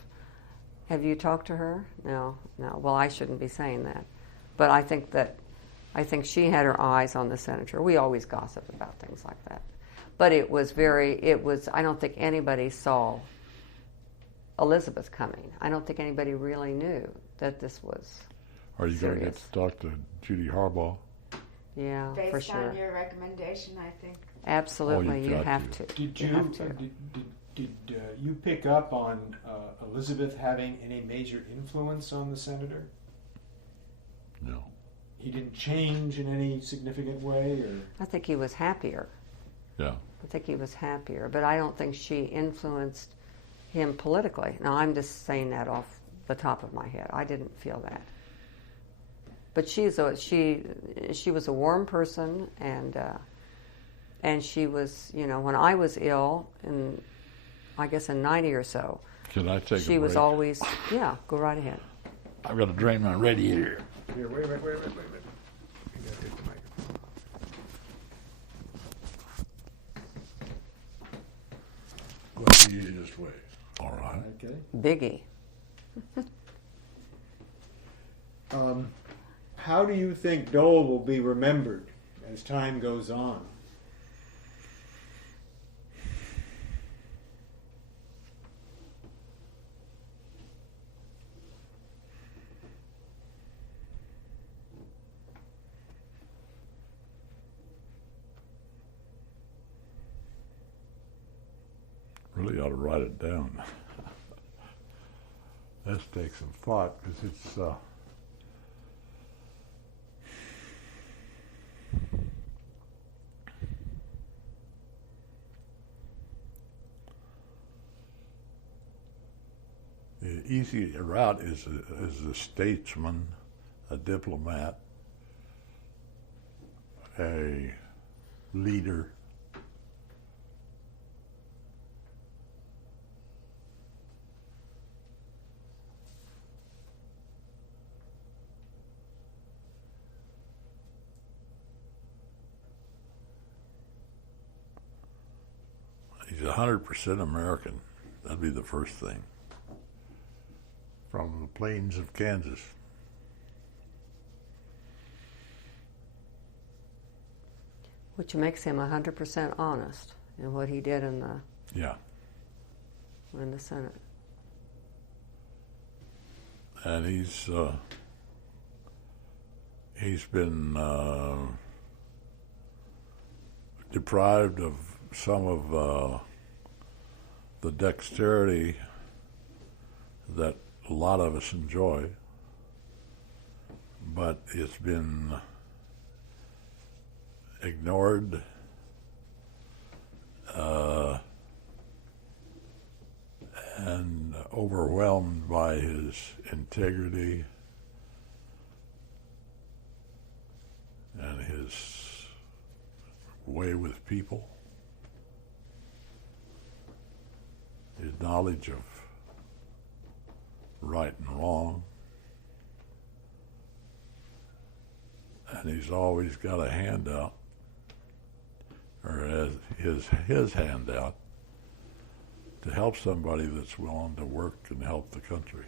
Have you talked to her? No. Well, I shouldn't be saying that, but I think she had her eyes on the senator. We always gossip about things like that, but it was. I don't think anybody saw Elizabeth coming. I don't think anybody really knew that this was. Are you going to get to talk to Judy Harbaugh? Yeah, based for sure. on your recommendation, I think. Absolutely, you have to. Did you pick up on Elizabeth having any major influence on the senator? No. He didn't change in any significant way, or? I think he was happier. Yeah. I think he was happier, but I don't think she influenced him politically. Now, I'm just saying that off the top of my head. I didn't feel that. But she was a warm person, and she was, when I was ill, I guess in 90 or so. Can I take a break? She was always, go right ahead. I've got to drain my radiator. Here, wait. You gotta take the microphone. What's the easiest way? All right. Okay. Biggie. How do you think Dole will be remembered as time goes on? Really ought to write it down. Let's take some thought, because it's the easy route is a statesman, a diplomat, a leader. He's 100% American. That'd be the first thing. From the plains of Kansas. Which makes him 100% honest in what he did in the Senate. And he's been deprived of some of the dexterity that a lot of us enjoy, but it's been ignored, and overwhelmed by his integrity and his way with people, his knowledge of right and wrong, and he's always got a hand out, or as his hand out, to help somebody that's willing to work and help the country.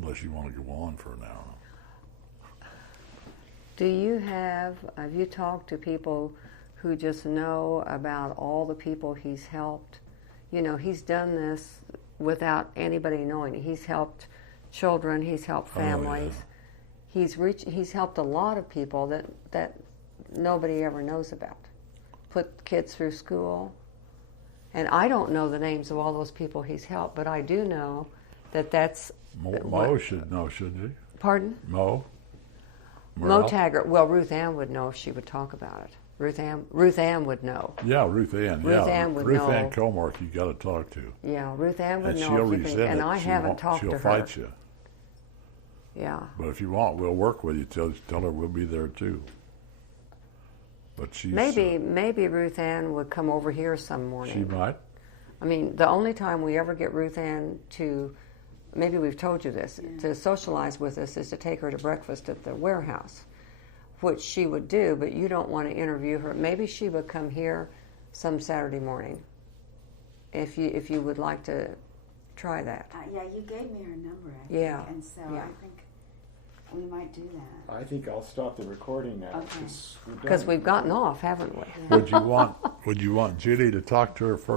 Unless you want to go on for an hour. Have you talked to people who just know about all the people he's helped? You know, he's done this without anybody knowing. He's helped children, he's helped families. Oh, yeah. He's helped a lot of people that nobody ever knows about. Put kids through school. And I don't know the names of all those people he's helped, but I do know that's... Mo should know, shouldn't he? Pardon? Mo Taggart. Well, Ruth Ann would know if she would talk about it. Ruth Ann would know. Yeah, Ruth Ann. Ruth Ann would know. Ruth Ann Comark, you got to talk to. Yeah, Ruth Ann would and know. She'll resent it. And I haven't talked to her. She'll fight you. Yeah. But if you want, we'll work with you. Tell her we'll be there too. But she's maybe Ruth Ann would come over here some morning. She might. I mean, the only time we ever get Ruth Ann to, maybe we've told you this, to socialize with us is to take her to breakfast at the warehouse, which she would do, but you don't want to interview her. Maybe she would come here some Saturday morning, if you would like to try that. Yeah, you gave me her number, I think, and so I think we might do that. I think I'll stop the recording now. Okay. Because we've gotten off, haven't we? Yeah. Would you want Judy to talk to her first?